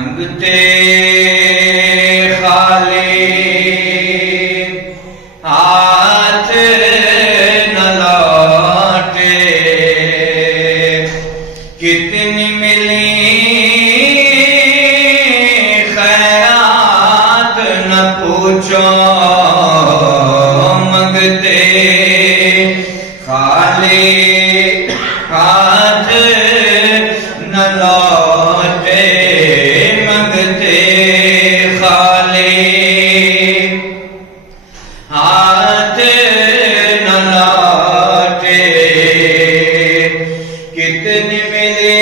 منگتے خالی ہاتھ نہ لوٹے، کتنی ملی خیرات نہ پوچھو، منگتے خالی ہاتھ نہ لوٹے، منگتے خالی ہاتھ نہ لوٹے، کتنی ملی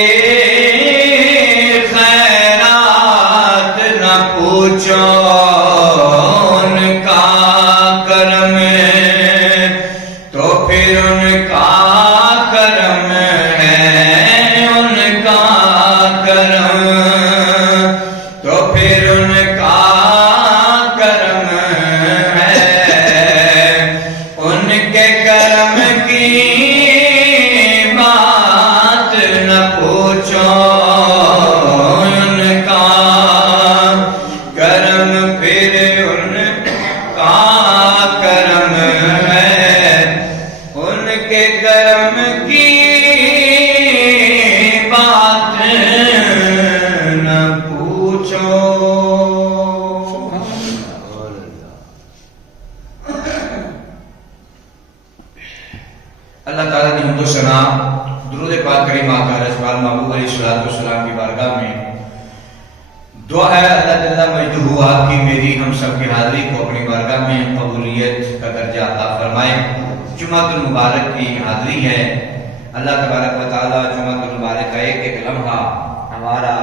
خیرات نہ پوچھو، ان کا کرم تو پھر ان کا کرم ہے، ان کا کرم تو پھر ان کا کرم ہے، ان کے کرم کی بات نہ پوچھو، ان کا کرم پھر ان کا کرم ہے، ان کے کرم کی بات نہ پوچھو۔ اللہ تعالیٰ کی حمد و ثنا، درود پاک کریم آقا رسول محبوب علیہ السلام کی بارگاہ میں دعا ہے اللہ تعالیٰ مجدہ آپ کی میری ہم سب کی حاضری کو اپنی بارگاہ میں قبولیت کا درجہ عطا فرمائے۔ جمعہ المبارک کی حاضری ہے، اللہ تبارک و تعالیٰ جمعہ المبارک کا ایک ایک لمحہ ہمارا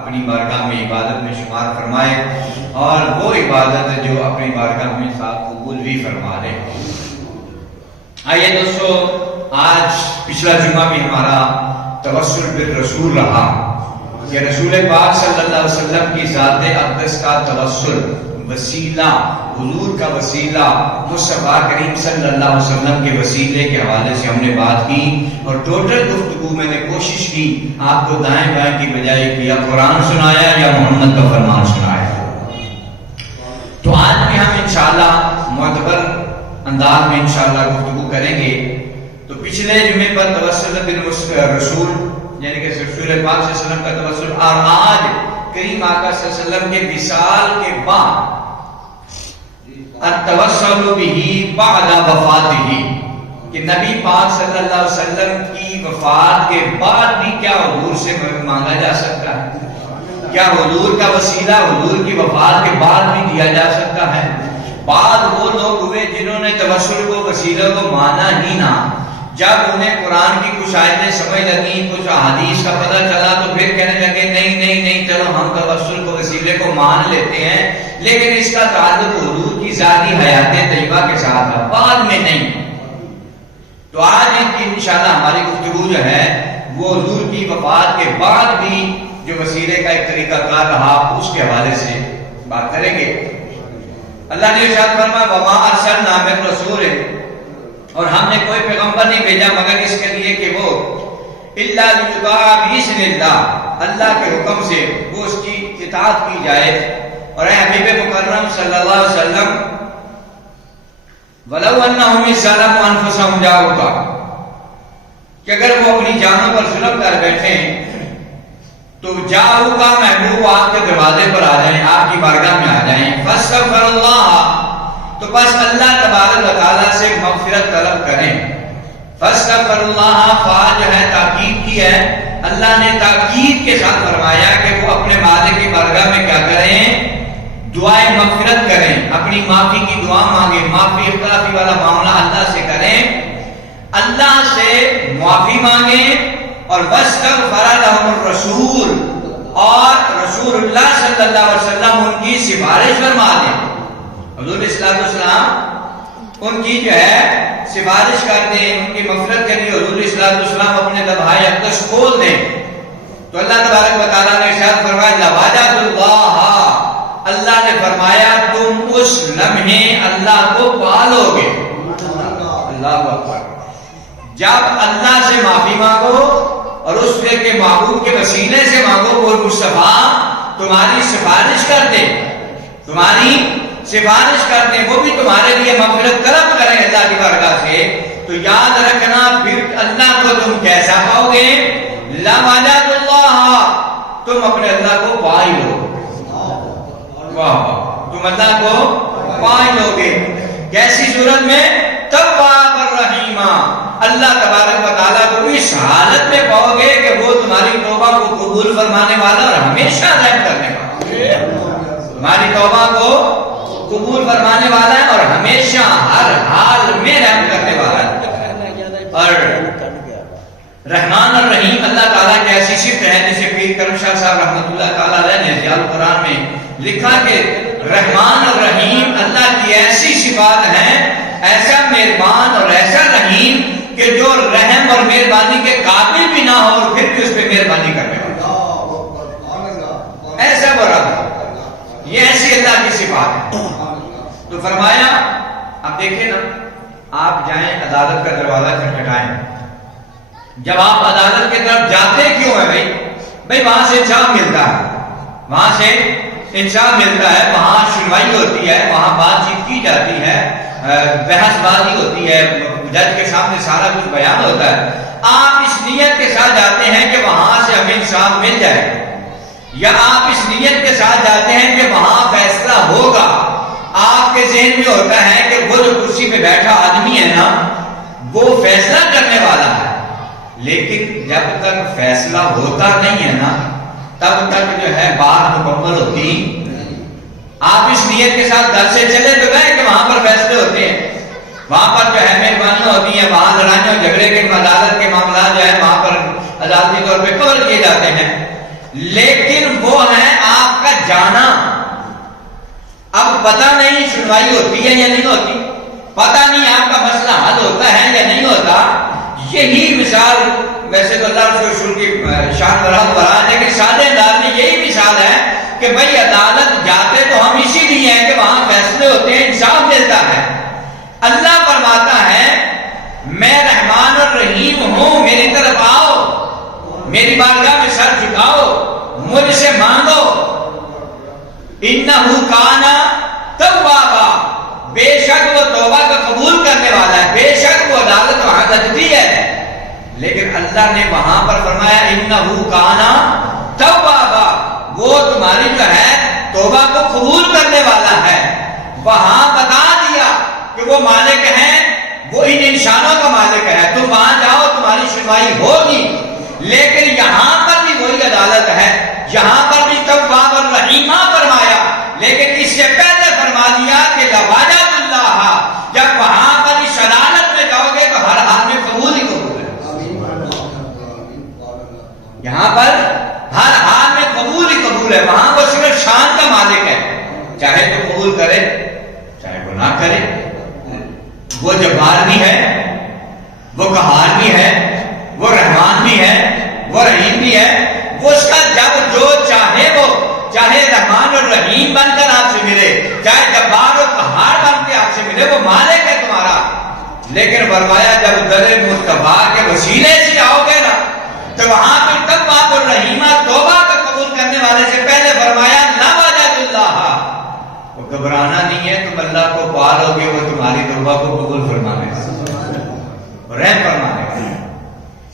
اپنی بارگاہ میں عبادت میں شمار فرمائے، اور وہ عبادت جو اپنی بارگاہ میں ساتھ قبول بھی فرما دے۔ آئیے دوستو، آج پچھلا جمعہ بھی ہمارا توسل بالرسول رہا کہ رسول پاک صلی اللہ علیہ وسلم کی ذات اقدس کا توسل، وسیلہ، حضور کا وسیلہ، مصطفیٰ کریم صلی اللہ علیہ وسلم کے وسیلے کے حوالے سے ہم نے بات کی، اور ٹوٹل گفتگو میں نے کوشش کی آپ کو دائیں بائیں کی بجائے کہ یا قرآن سنایا یا محمد کا فرمان سنایا۔ تو آج بھی ہم انشاءاللہ معتبر انداز میں انشاءاللہ گفتگو کریں گے۔ تو پچھلے جمعے پر توسل بالرسول یعنی کہ رسول پاک صلی اللہ علیہ وسلم کا توسل، اور آج کریم آقا صلی اللہ علیہ وسلم کے وصال کے بعد التوسل به بعد وفاتہ، کہ نبی پاک صلی اللہ علیہ وسلم کی وفات کے بعد بھی کیا حضور سے مانگا جا سکتا ہے؟ کیا حضور کا وسیلہ حضور کی وفات کے بعد بھی دیا جا سکتا ہے؟ بعد وہ لوگ ہوئے جنہوں نے توسل کو وسیلہ کو مانا ہی نہ، جب انہیں قرآن کی کچھ آیتیں سمجھ لگی، کچھ احادیث کا پتہ چلا، تو پھر کہنے لگے نہیں نہیں نہیں، چلو ہم توسل کو وسیلے کو مان لیتے ہیں، لیکن اس کا تعلق حضور کی ذاتی حیات طیبہ کے ساتھ ہے، بعد میں نہیں۔ تو آج انشاءاللہ ہماری گفتگو جو ہے وہ حضور کی وفات کے بعد بھی جو وسیلے کا ایک طریقہ کار رہا اس کے حوالے سے بات کریں گے۔ اللہ نے ارشاد فرمایا وما ارسلنا من رسول، اور ہم نے کوئی پیغمبر نہیں بھیجا مگر اس کے لیے کہ وہ الا لیطاع باذن اللہ، اللہ کے حکم سے وہ اس کی اطاعت کی جائے۔ اور اے حبیب مکرم صلی اللہ علیہ وسلم، ولو انہم ظلموا انفسہم جاؤک، کہ اگر وہ اپنی جانوں پر ظلم کر بیٹھیں تو جاؤک محبوب آپ کے دروازے پر آ جائیں، آپ کی بارگاہ میں آ جائیں، فاستغفر اللہ، تو بس اللہ تبارک و تعالیٰ سے مغفرت طلب کریں۔ فاستغفر اللہ، فا جو ہے تاکید کی ہے، اللہ نے تاکید کے ساتھ فرمایا کہ وہ اپنے مالک کی بارگاہ میں کیا کریں؟ دعائیں مغفرت کریں، اپنی معافی کی دعا مانگیں، معافی اختلافی والا معاملہ اللہ سے کریں، اللہ سے معافی مانگیں، اور واستغفر لهم الرسول، اور رسول اللہ صلی اللہ علیہ وسلم ان کی سفارش فرما دیں۔ حضور علیہ السلام ان کی جو ہے سفارش کر دیں، ان کی مغفرت کے لیے حضور علیہ السلام اپنے لبھائے اقدس کھول دیں۔ تو اللہ تبارک و تعالیٰ نے ارشاد فرمایا لواجد اللہ، اللہ نے فرمایا تم اس لمحے اللہ کو پالو گے۔ اللہ اکبر، جب اللہ سے معافی مانگو اور اس کے محبوب کے وسیلے سے مانگو، وہ مصطفیٰ تمہاری سفارش کر دے، تمہاری سفارش کر دیں، وہ بھی تمہارے لیے مغفرت طلب کریں اللہ کی بارگاہ سے، تو یاد رکھنا پھر اللہ کو تم کیسا پاؤ گے؟ لَوَجَدُ اللَّهَ، تم اپنے اللہ کو پا ہی لو گے، واہ، تم اللہ کو پا ہی لو گے۔ کیسی صورت میں؟ تواب الرحیم، اللہ تبارک و تعالیٰ کو اس حالت میں پاؤ گے کہ وہ تمہاری توبہ کو قبول فرمانے والا اور ہمیشہ رحم کرنے والا، تمہاری توبہ کو قبول فرمانے والا ہے اور ہمیشہ ہر حال میں رحم کرنے والا ہے۔ اور رحمان اور رحیم اللہ تعالیٰ کی ایسی صفت ہے جسے پیر کرم شاہ صاحب رحمۃ اللہ تعالیٰ علیہ نے ضیاء القرآن میں لکھا کہ رحمان اور رحیم اللہ کی ایسی صفات ہیں، ایسا مہربان اور ایسا رحیم کہ جو رحم اور مہربانی کے قابل بھی نہ ہو اور پھر بھی اس پہ مہربانی کرنے والا، ایسا برا یہ ایسی اللہ کی صفات ہے۔ تو فرمایا اب دیکھیں نا، آپ جائیں عدالت کا دروازہ کھٹکھٹائیں، جب آپ عدالت کی طرف جاتے کیوں ہیں بھائی وہاں سے انصاف ملتا ہے، وہاں سے انصاف ملتا ہے، وہاں سنوائی ہوتی ہے، وہاں بات چیت کی جاتی ہے، بحث بازی ہوتی ہے، جج کے سامنے سارا کچھ بیان ہوتا ہے۔ آپ اس نیت کے ساتھ جاتے ہیں کہ وہاں سے ہمیں انصاف مل جائے، یا آپ اس نیت کے ساتھ جاتے ہیں کہ وہاں فیصلہ ہوگا، آپ کے ذہن میں ہوتا ہے کہ وہ جو کرسی پہ بیٹھا آدمی ہے نا وہ فیصلہ کرنے والا ہے، لیکن جب تک فیصلہ ہوتا نہیں ہے نا تب تک جو ہے بات مکمل ہوتی۔ آپ اس نیت کے ساتھ گھر سے چلے تو گئے کہ وہاں پر فیصلے ہوتے ہیں، وہاں پر جو ہے مہربانیاں ہوتی ہیں، وہاں لڑائیاں اور جھگڑے کے عدالت کے معاملات جو ہے وہاں پر عدالتی طور پہ کور کیے جاتے ہیں، لیکن وہ ہے آپ کا جانا۔ اب پتہ نہیں سنوائی ہوتی ہے یا نہیں ہوتی، پتہ نہیں آپ کا مسئلہ حل ہوتا ہے یا نہیں ہوتا۔ یہی مثال ویسے تو اللہ کے رسول کی شان برات برا، لیکن سادہ انداز میں یہی مثال ہے کہ بھائی عدالت جاتے تو ہم اسی لیے ہیں کہ وہاں فیصلے ہوتے ہیں، انصاف ملتا ہے۔ اللہ فرماتا ہے میں رحمان اور رحیم ہوں، میری طرف آؤ، میری بارگاہ میں سر جھکاؤ، مجھ سے مانگو، انہو کانا توابا، بے شک وہ توبہ کا قبول کرنے والا ہے، بے شک وہ عدالت وہاں لگتی ہے، لیکن اللہ نے وہاں پر فرمایا انہو کانا توابا، وہ تمہاری جو ہے توبہ کو قبول کرنے والا ہے۔ وہاں بتا دیا کہ وہ مالک ہیں، وہ ان انسانوں کا مالک ہے، تم وہاں جاؤ تمہاری سنوائی ہوگی، لیکن یہاں پر بھی وہی عدالت ہے، یہاں پر بھی تواب اور رحیمہ فرمایا، لیکن اس سے پہلے فرما دیا کہ لواجد اللہ، جب وہاں پر اس عدالت میں جاؤ گے تو ہر حال میں قبول ہی قبول ہے، یہاں پر ہر حال میں قبول ہی قبول ہے، وہاں وہ صرف شان کا مالک ہے، چاہے تو قبول کرے چاہے وہ نہ کرے، وہ جبار بھی ہے، وہ قہار بھی ہے، وہ رحمان بھی ہے، وہ رحیم بھی ہے، وہ اس کا جب جو چاہے وہ چاہے رحمان اور رحیم بن کر آپ سے ملے، چاہے جبار اور قہار بن کے آپ سے ملے، وہ مالک ہے تمہارا۔ لیکن فرمایا جب در مصطفیٰ کے وسیلے سے آؤ گے نا تو وہاں پہ تواب اور رحیمہ توبہ کا قبول کرنے والے سے پہلے فرمایا لواجد اللہ، وہ گھبرانا نہیں ہے، تم اللہ کو پالو گے، وہ تمہاری توبہ کو قبول فرمانے گا، رحم فرمانے گا۔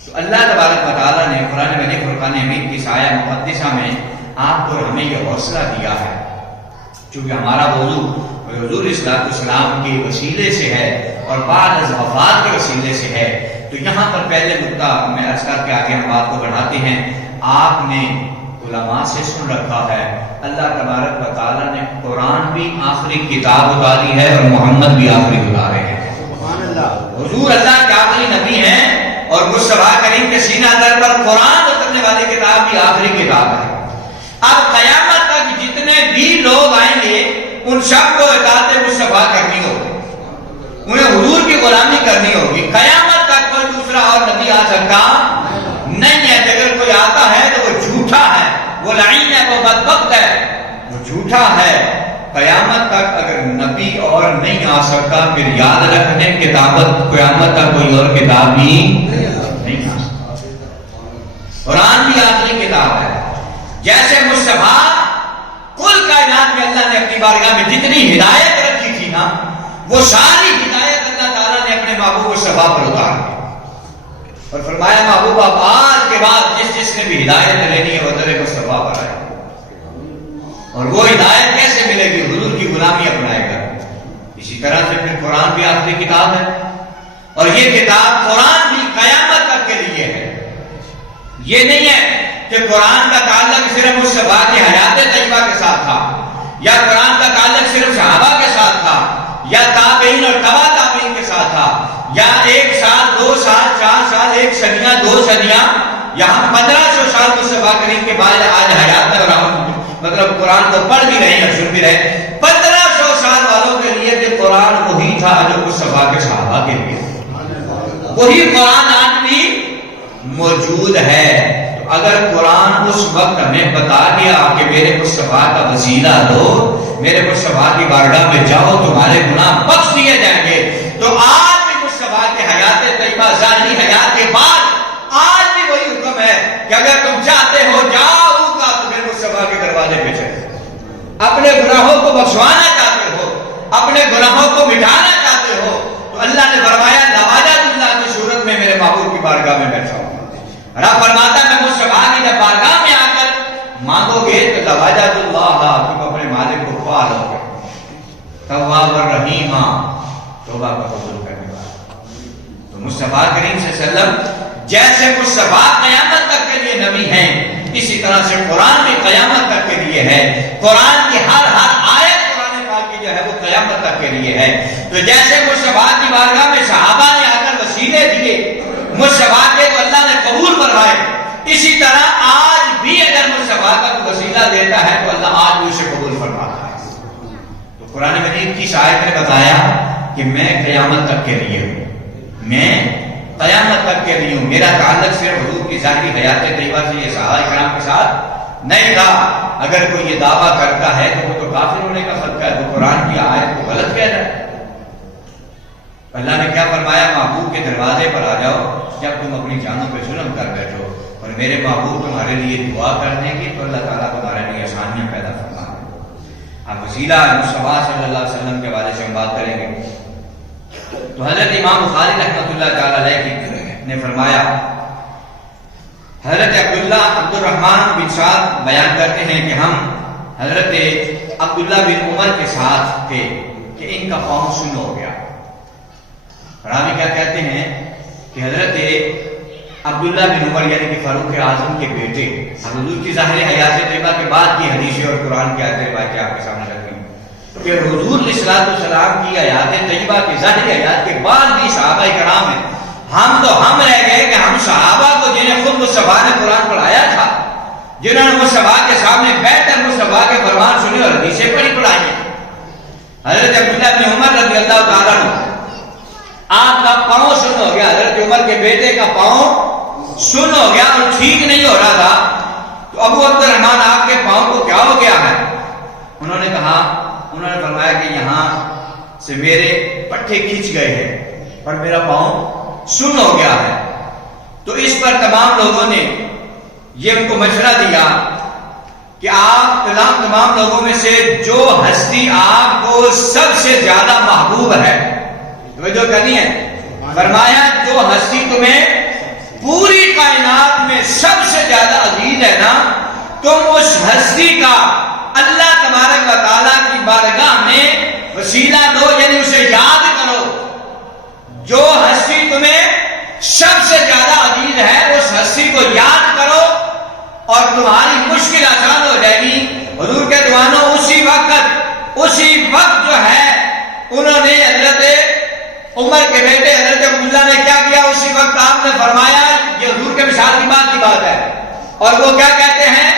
تو اللہ تبارک و تعالیٰ نے قرآن مجید فرقان حمید کی آیہ مقدسہ میں آپ کو ہمیں یہ حوصلہ دیا ہے، چونکہ ہمارا موضوع حضور صلی اللہ علیہ وسلم کے وسیلے سے ہے اور بعد از وفات کے وسیلے سے ہے، تو یہاں پر پہلے نقطہ میں عرض کر کے آگے ہم بات کو بڑھاتے ہیں۔ آپ نے علماء سے سن رکھا ہے اللہ تبارک و تعالیٰ نے قرآن بھی آخری کتاب اتاری ہے اور محمد بھی آخری اتارے ہیں، حضور اللہ کے آخری نبی ہیں اور مصطفیٰ کریم کے سینہ در پر قرآن اترنے والی کتاب بھی آخری کتاب ہے۔ اب قیامت تک جتنے بھی لوگ آئیں گے ان سب کو اطاعت مصطفیٰ کرنی ہوگی، انہیں حضور کی غلامی کرنی ہوگی، قیامت تک کوئی دوسرا اور نبی آ سکتا نہیں ہے، اگر کوئی آتا ہے تو وہ جھوٹا ہے، وہ لعین ہے، وہ بدبخت ہے، وہ جھوٹا ہے۔ قیامت تک اگر نبی اور نہیں آ سکتا پھر یاد رکھنے کتابت قیامت تک کوئی اور کتاب بھی نہیں آ سکتا، قرآن بھی آخری کتاب ہے۔ جیسے مصطفیٰ تعالیٰ نے اپنی بارگاہ میں جتنی ہدایت رکھی تھی نا، وہ ساری ہدایت اللہ تعالیٰ نے اپنے محبوب مصطفیٰ پر اتار دی اور فرمایا محبوب آپ آج کے بعد جس نے بھی ہدایت لینی ہے وہ در مصطفیٰ پر آئے، اور وہ ہدایت کیسے ملے گی؟ حضور کی غلامی اپنائے گا۔ اسی طرح سے پھر قرآن بھی آخری کتاب ہے، اور یہ کتاب قرآن بھی قیامت تک کے لیے ہے۔ یہ نہیں ہے کہ قرآن کا تعلق صرف مصطفیٰ کی حیات طیبہ کے ساتھ تھا، یا قرآن کا تعلق صرف صحابہ کے ساتھ تھا، یا تابعین اور تبع تابعین کے ساتھ تھا، یا 1 سال 2 سال 4 سال 1 صدیاں 2 صدیاں، یہاں 1500 سال مصطفیٰ کریم کے بعد آج حیات ہے اور ہم مطلب قرآن کو پڑھ بھی رہے ہیں اور سن بھی رہے۔ 1500 سال والوں کے لیے کہ قرآن وہی تھا جو مصطفیٰ کے صحابہ کے لیے، وہی قرآن آج بھی موجود ہے۔ تو اگر قرآن اس وقت ہمیں بتا دیا کہ میرے مصطفیٰ کا وسیلہ دو، میرے مصطفیٰ کی بارگاہ میں جاؤ تمہارے گناہ بخش دیے جائیں گے، تو آج بھی مصطفیٰ کے حیات طیبہ ظاہری حیات کے بعد آج بھی وہی حکم ہے کہ اگر تم چاہتے ہو جاؤ کا تو میرے مصطفیٰ کے دروازے پہ چلے، اپنے گناہوں کو بخشوانا چاہتے ہو، اپنے گناہوں کو مٹانا چاہتے ہو، تو اللہ نے فرمایا لواجہ اللہ کی صورت میں میرے محبوب کی بارگاہ میں بیٹھا ہوں۔ رب فرماتا ہے میں مصطفیٰ کی جب بارگاہ میں آ کر مانگو گے تو لواجہ اللہ، تم اپنے مالک کو پا لو گے، تواب الرحیم، توبہ کا قبول کرنے والا۔ تو مصطفیٰ کریم صلی اللہ علیہ وسلم جیسے مصطفیٰ قیامت تک کے لیے نبی ہیں، اسی طرح سے قرآن بھی قیامت تک کے لیے ہے۔ قرآن کی ہر آیت قرآن پاک کی جو ہے وہ قیامت تک کے لیے ہے۔ تو جیسے مصطفیٰ کی بارگاہ میں صحابہ نے آ کر وسیلے دیے مصطفیٰ کے تو اللہ نے قبول فرمائے، اسی طرح آج بھی اگر مصطفیٰ کا کوئی وسیلہ دیتا ہے تو اللہ آج بھی اسے قبول فرماتا ہے۔ تو قرآن مجید کی آیت نے بتایا کہ میں قیامت تک کے لیے ہوں، میں قیامت تک کے لیے ہوں، میرا تعلق صرف حضور کی ظاہری حیات طیبہ سے یہ صحابہ کرام کے ساتھ نہیں تھا۔ اگر کوئی یہ دعویٰ کرتا ہے تو وہ تو کافر ہونے کا صدقہ ہے، وہ قرآن کی آیت کو غلط کہہ رہا ہے۔ اللہ نے کیا فرمایا؟ محبوب کے دروازے پر آ جاؤ جب تم اپنی جانوں پہ ظلم کر بیٹھو، اور میرے محبوب تمہارے لیے دعا کر دیں گے تو اللہ تعالیٰ تمہارے لیے آسانیاں پیدا فرما دیں گے۔ اب وسیلہ مصطفیٰ صلی اللہ علیہ وسلم کے حوالے سے ہم بات کریں گے۔ تو حضرت امام بخاری رحمۃ اللہ تعالیٰ علیہ نے فرمایا، حضرت عبد الرحمن بن سعد بیان کرتے ہیں کہ ہم حضرت عبداللہ بن عمر کے ساتھ تھے کہ ان کا پاؤں سن ہو گیا۔ راوی کیا کہتے ہیں کہ حضرت عبداللہ بن عمر یعنی کہ فاروق اعظم کے بیٹے، حضور کی ظاہر حیات طیبہ کے بعد کی حدیثیں اور قرآن کی آیتیں روایتیں آپ کے سامنے رکھی کہ حضور علیہ الصلوۃ والسلام کی حیات طیبہ کی ظاہر حیات کے بعد بھی صحابہ کرام ہیں، ہم رہ گئے کہ ہم صحابہ کو جنہیں خود مصطفیٰ نے قرآن پڑھایا تھا، جنہوں نے مصطفیٰ کے سامنے بیٹھ کر مصطفیٰ کے فرمان سنے اور حدیثیں پڑھی پڑھائی ہیں۔ حضرت عبداللہ بن عمر رضی اللہ تعالیٰ عنہ آپ کا پاؤں سن ہو گیا، حضرت عمر کے بیٹے کا پاؤں سن ہو گیا اور ٹھیک نہیں ہو رہا تھا، تو ابو عبد الرحمن آپ کے پاؤں کو کیا ہو گیا ہے؟ انہوں نے فرمایا کہ یہاں سے میرے پٹھے کھینچ گئے ہیں اور میرا پاؤں سن ہو گیا ہے۔ تو اس پر تمام لوگوں نے یہ ان کو مشورہ دیا کہ آپ تمام لوگوں میں سے جو ہستی آپ کو سب سے زیادہ محبوب ہے، توجہ کرنی ہے، فرمایا جو ہستی تمہیں پوری کائنات میں سب سے زیادہ عزیز ہے نا، تم اس ہستی کا اللہ تبارک و تعالیٰ کی بارگاہ میں وسیلہ دو، یعنی اسے یاد کرو۔ جو ہستی تمہیں سب سے زیادہ عزیز ہے اس ہستی کو یاد کرو اور تمہاری مشکل آسان ہو جائے گی۔ حضور کے دیوانوں اسی وقت جو ہے انہوں نے حضرت عمر کے بیٹے حضرت عبداللہ نے کیا کیا؟ اسی وقت آپ نے فرمایا، یہ حضور کے مثال کی بات ہے، اور وہ کیا کہتے ہیں؟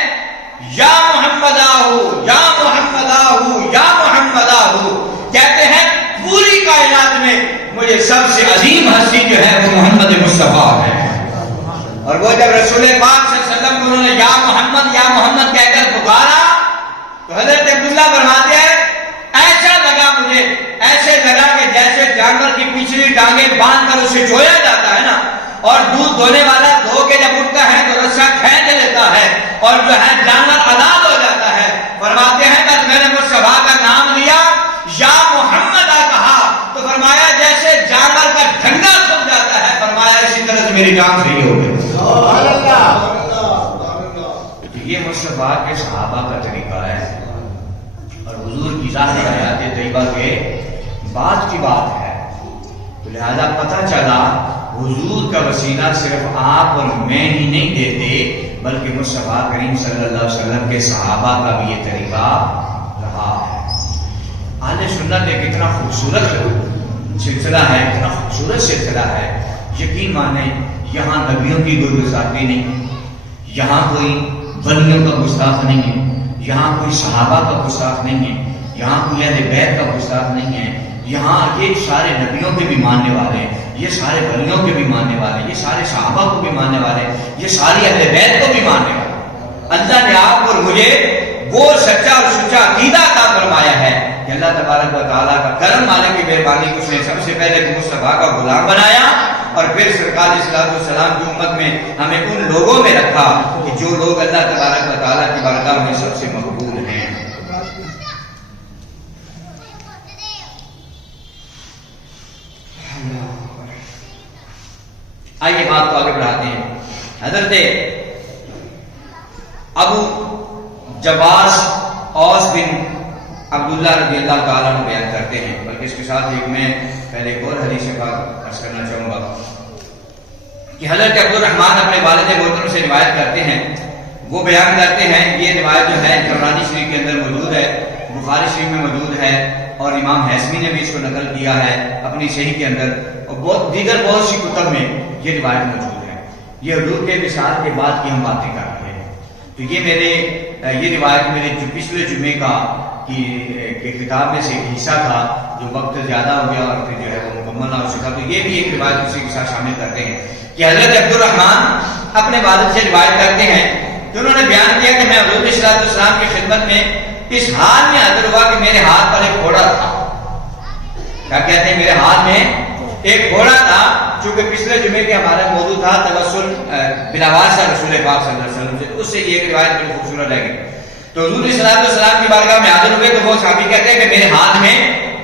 یا محمد آہو، یا محمد آہو، یا محمد آہو، کہتے ہیں پوری کائنات میں مجھے سب سے عظیم ہستی جو ہے وہ محمد مصطفیٰ ہے۔ اور وہ جب رسول پاک صلی اللہ علیہ وسلم کو انہوں نے یا محمد کہہ کر پکارا تو حضرت عبداللہ فرماتے ہیں ایسا لگا مجھے، ایسے لگا کہ جیسے جانور کی پچھلی ٹانگیں باندھ کر اسے جویا جاتا ہے نا، اور دودھ دھونے والا دھو کے جب اٹھتا ہے تو رسا کھینچ لیتا ہے اور جو ہے جانور آزاد ہو جاتا ہے۔ فرماتے ہیں بس میں نے مصطفیٰ میری جان صحیح ہو گئی۔ سبحان اللہ۔ یہ مصطفیٰ کے صحابہ کا طریقہ ہے اور حضور کی ظاہر حیات طیبہ کے بعد کی بات ہے، تو لہذا پتہ چلا حضور کا وسیلہ صرف آپ اور میں ہی نہیں دیتے، بلکہ مصطفیٰ کریم صلی اللہ علیہ وسلم کے صحابہ کا بھی یہ طریقہ رہا ہے۔ اہل سنت ایک اتنا خوبصورت سلسلہ ہے، اتنا خوبصورت سلسلہ ہے، یقین مانیں یہاں نبیوں کی کوئی گستاخی نہیں، یہاں کوئی ولیوں کا گستاخ نہیں ہے، یہاں کوئی صحابہ کا گستاخ نہیں ہے، یہاں کوئی اہل بیت کا گستاخ نہیں ہے، یہاں یہ سارے نبیوں کے بھی ماننے والے ہیں، یہ سارے ولیوں کے بھی ماننے والے ہیں، یہ سارے صحابہ کو بھی ماننے والے ہیں، یہ ساری اہل بیت کو بھی ماننے والے ہیں۔ اللہ نے آپ اور مجھے وہ سچا اور سچا عقیدہ عطا فرمایا ہے کہ اللہ تبارک و تعالیٰ کا کرم، مالک کی مہربانی، اس نے سب سے پہلے مصطفیٰ کا غلام بنایا اور پھر سرکار صلی اللہ علیہ وسلم کی امت میں ہمیں ان لوگوں میں رکھا کہ جو لوگ اللہ تبارک و تعالیٰ کی بارگاہ میں سب سے مقبول ہیں۔ آئیے بات کو آگے بڑھاتے ہیں۔ حضرت ابو جواس اوس بن عبداللہ رضی اللہ تعالیٰ عنہ بیان کرتے ہیں، بلکہ اس کے ساتھ ایک میں پہلے ایک اور حدیث پاک عرض کرنا چاہوں گا کہ حضرت عبد الرحمن اپنے والد محترم سے روایت کرتے ہیں، وہ بیان کرتے ہیں، یہ روایت جو ہے طبرانی شریف کے اندر موجود ہے، بخاری شریف میں موجود ہے، اور امام حیثمی نے بھی اس کو نقل کیا ہے اپنی صحیح کے اندر، اور دیگر بہت سی کتب میں یہ روایت موجود ہے۔ یہ حضور کے وصال کے بعد کی ہم باتیں کر رہے ہیں، تو یہ روایت میرے جو پچھلے جمعے کا کہ خطاب میں سے ایک حصہ تھا، جو وقت زیادہ ہو گیا اور پھر جو ہے وہ مکمل نہ ہو سکا، تو یہ بھی ایک روایت اسی کے ساتھ شامل کرتے ہیں کہ حضرت عبد الرحمن اپنے والد سے روایت کرتے ہیں کہ انہوں نے بیان کیا کہ میں حضور صلی اللہ علیہ وسلم کی خدمت میں اس حال میں حاضر ہوا کہ میرے ہاتھ پر ایک گھوڑا تھا۔ کیا کہتے ہیں؟ میرے ہاتھ میں ایک گھوڑا تھا، چونکہ پچھلے جمعے کے ہمارا موضوع تھا توسل بلاواسطہ رسول پاک صلی اللہ علیہ وسلم سے، اس سے یہ ایک روایت بڑی خوبصورت لگی۔ تو حضور صلی اللہ علیہ وسلم کی بارگاہ میں حاضر ہوئے تو وہ صحابی کہتے ہیں کہ میرے ہاتھ میں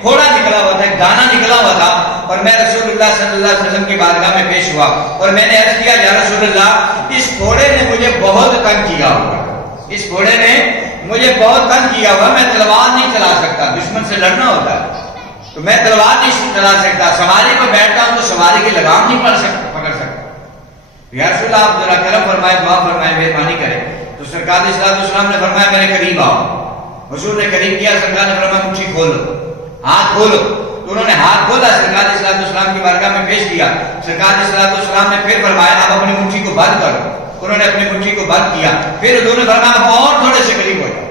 گھوڑا نکلا ہوا تھا، گانا نکلا ہوا تھا، اور میں رسول اللہ صلی اللہ علیہ وسلم کی بارگاہ میں پیش ہوا اور میں نے عرض کیا یا رسول اللہ، اس گھوڑے نے مجھے بہت تنگ کیا ہوا، اس گھوڑے نے مجھے بہت تنگ کیا ہوا، میں تلوار نہیں چلا سکتا، دشمن سے لڑنا ہوتا ہے تو میں تلوار نہیں چلا سکتا، سواری پر بیٹھتا ہوں تو سواری کی لگام نہیں پکڑ سکتا۔ یا رسول اللہ آپ ذرا کرم فرمائے، دعا فرمائے، مہربانی کرے۔ تو سرکار صلی اللہ علیہ وسلم نے فرمایا میرے قریب آؤ۔ حضور نے قریب کیا، سرکار نے فرمایا مٹھی کھولو، ہاتھ کھولو۔ تو انہوں نے ہاتھ کھولا، سرکار صلی اللہ علیہ وسلم کی بارگاہ میں پیش کیا۔ سرکار صلی اللہ علیہ وسلم نے پھر فرمایا آپ اپنی مٹھی کو بند کرو۔ انہوں نے اپنی مٹھی کو بند کیا، پھر حضور نے فرمایا اور تھوڑے سے قریب ہو جاؤ۔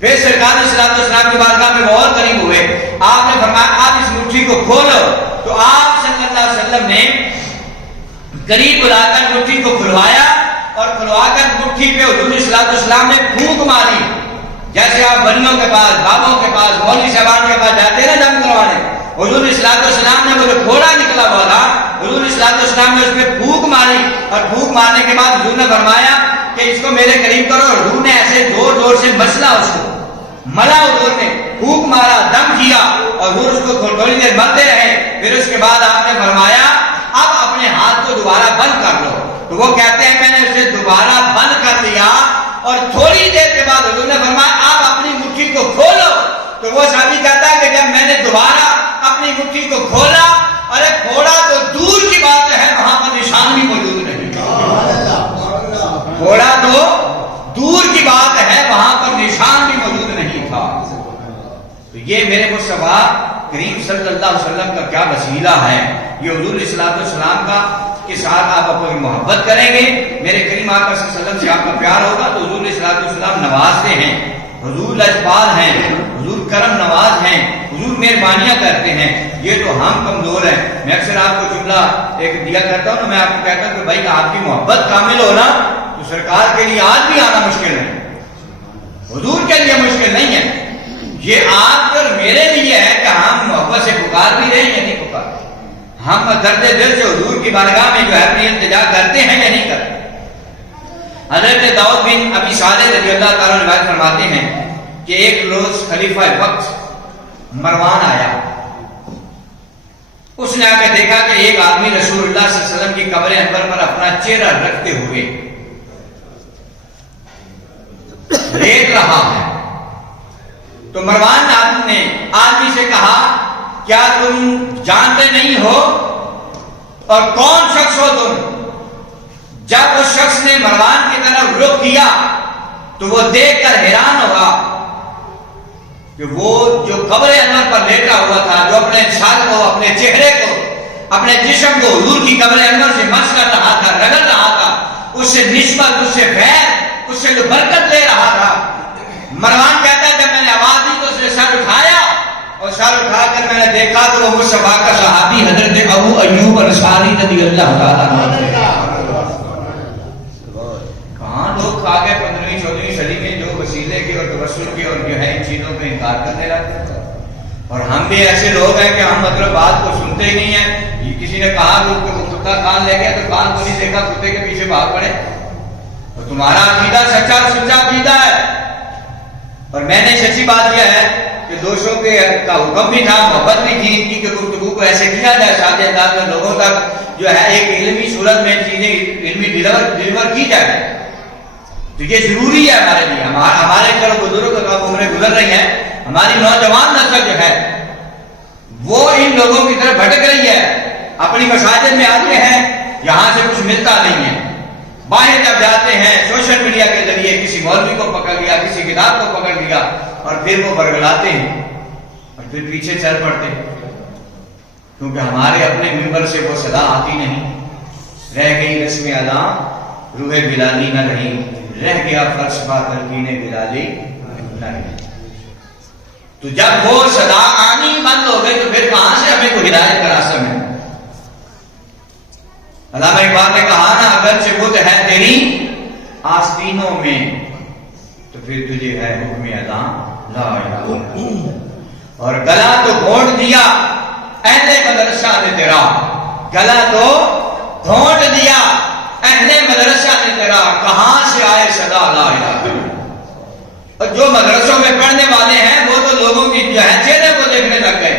پھر سرکار صلی اللہ علیہ وسلم کی بارگاہ میں وہ اور قریب ہوئے، آپ نے فرمایا آپ اس مٹھی کو کھولو۔ تو آپ صلی اللہ علیہ وسلم نے قریب بلا کر مٹھی کو کھلوایا اور کھلوا کر مٹھی پہ حضور صلی اللہ علیہ وسلم نے پھونک ماری، جیسے آپ ولیوں کے پاس، بابوں کے پاس، مولوی صاحبان کے پاس جاتے ہیں نا جنگ کروانے، حضور صلی اللہ علیہ وسلم نے وہ جو گھوڑا نکلا ہوا تھا، حضور صلی اللہ علیہ وسلم نے اس پہ پھونک ماری، اور پھونک مارنے کے بعد حضور نے فرمایا کہ اس کو میرے قریب کرو۔ حضور نے ایسے زور زور سے مسلا، اس کو ملا، حضور نے پھونک مارا، دم کیا، اور حضور اس کو تھوڑی دیر ملتے رہے۔ پھر اس کے بعد آپ نے فرمایا اب اپنے ہاتھ کو دوبارہ بند کر لو۔ تو وہ کہتے ہیں میں نے اسے دوبارہ بند کر دیا، اور تھوڑی دیر کے بعد حضور نے فرمایا آپ اپنی مٹھی کو کھولو۔ تو وہ صحابی کہتا ہے کہ جب میں نے دوبارہ اپنی مٹھی کو کھولا، ارے گھوڑا تو دور کی بات ہے، وہاں پر نشان بھی موجود نہیں، گھوڑا تو دور کی بات ہے، وہاں پر نشان بھی موجود نہیں تھا۔ تو یہ میرے مصطفیٰ کریم صلی اللہ علیہ وسلم کا کیا وسیلہ ہے، یہ حضور صلی اللہ علیہ وسلم کا کے ساتھ آپ اپنی محبت کریں گے، میرے کریم آقا صلی اللہ علیہ وسلم سے آپ کا پیار ہوگا تو حضور صلی اللہ علیہ وسلم نوازتے ہیں، حضور لجپال ہیں، حضور کرم نواز ہیں، حضور مہربانیاں کرتے ہیں۔ یہ تو ہم کمزور ہیں۔ میں اکثر آپ کو جملہ ایک دیا کرتا ہوں نا، میں آپ کو کہتا ہوں کہ بھائی آپ کی محبت کامل ہو نا تو سرکار کے لیے آج بھی آنا مشکل ہے، حضور کے لیے مشکل نہیں ہے۔ یہ آپ اور میرے لیے ہے کہ ہم محبت سے پکار بھی رہے یا نہیں پکار، ہم درد دل سے حضور کی بارگاہ میں جو ہے اپنی التجا کرتے ہیں یا نہیں کرتے۔ حضرت داؤد بن ابی صالح رضی اللہ تعالیٰ روایت فرماتے ہیں کہ ایک روز خلیفہ وقت مروان آیا اس نے آ کے دیکھا کہ ایک آدمی رسول اللہ صلی اللہ علیہ وسلم کی قبر انور پر اپنا چہرہ رکھتے ہوئے لیٹ رہا ہے. تو مروان نے آدمی سے کہا کیا تم جانتے نہیں ہو اور کون شخص ہو تم؟ جب اس شخص نے مروان کی طرف رخ کیا تو وہ دیکھ کر حیران ہوا کہ وہ جو قبر انور پر لیٹا ہوا تھا، جو اپنے سر کو، اپنے چہرے کو، اپنے جسم کو حضور کی قبر انور سے مس کر رہا تھا، رگڑ رہا تھا، اس سے نسبت، اس سے خیر، اس سے جو برکت لے رہا تھا. مروان کہتا ہے جب میں نے آواز دی تو اس نے سر اٹھایا اور سر اٹھا کر میں نے دیکھا تو وہ مصطفیٰ کا صحابی حضرت ابو ایوب انصاری رضی اللہ تعالیٰ عنہ. کہاں لوگ کھا گئے 15ویں 14ویں صدی میں جو وسیلے کی اور توسل کی اور جو ہے ان چیزوں کا انکار کرنے لگتے ہیں. اور ہم بھی ایسے لوگ ہیں کہ ہم مطلب بات کو سنتے ہی نہیں ہیں. کسی نے کہا کہ وہ کتا کان لے گیا تو کان کو نہیں دیکھا، کتے کے پیچھے بھاگ پڑے. اور تمہارا عقیدہ سچا عقیدہ ہے. اور میں نے سچی بات یہ ہے کہ دوستوں کے کا حکم بھی تھا، محبت بھی تھی ان کی کہ گفتگو کو ایسے کیا جائے سادے انداز میں لوگوں تک جو ہے ایک علمی صورت میں چیزیں علمی ڈیلیور کی جائے. تو یہ ضروری ہے ہمارے لیے. ہمارے چلو بزرگ کا عمریں گزر رہی ہیں، ہماری نوجوان نسل جو ہے وہ ان لوگوں کی طرف بھٹک رہی ہے. اپنی مساجد میں آتے ہیں، یہاں سے کچھ ملتا نہیں ہے. باہر جب جاتے ہیں سوشل میڈیا کے ذریعے کسی مولوی کو پکڑ لیا، کسی کتاب کو پکڑ لیا اور پھر وہ برگلاتے ہیں اور پھر پیچھے چل پڑتے ہیں. کیونکہ ہمارے اپنے ممبر سے وہ صدا آتی نہیں. رہ گئی رسم ادا روح بلالی نہ رہی، رہ گیا فرش با تلقین بلالی نہ رہی. تو جب وہ صدا آنی بند ہو گئی تو پھر کہاں سے ہمیں کوئی ہدایت کا راستہ ملے؟ علامہ اقبال نے کہا نا اگرچہ بت ہے تیری آستینوں میں تو پھر تجھے ہے حکم ادا لا الہ الا اللہ. اور گلا تو گھونٹ دیا اہل مدرسہ نے تیرا، گلا تو گھونٹ دیا اہل مدرسہ نے تیرا، کہاں سے آئے صدا لا الہ الا اللہ. اور جو مدرسوں میں پڑھنے والے ہیں وہ تو لوگوں کی جو ہے چہرے کو دیکھنے لگ گئے.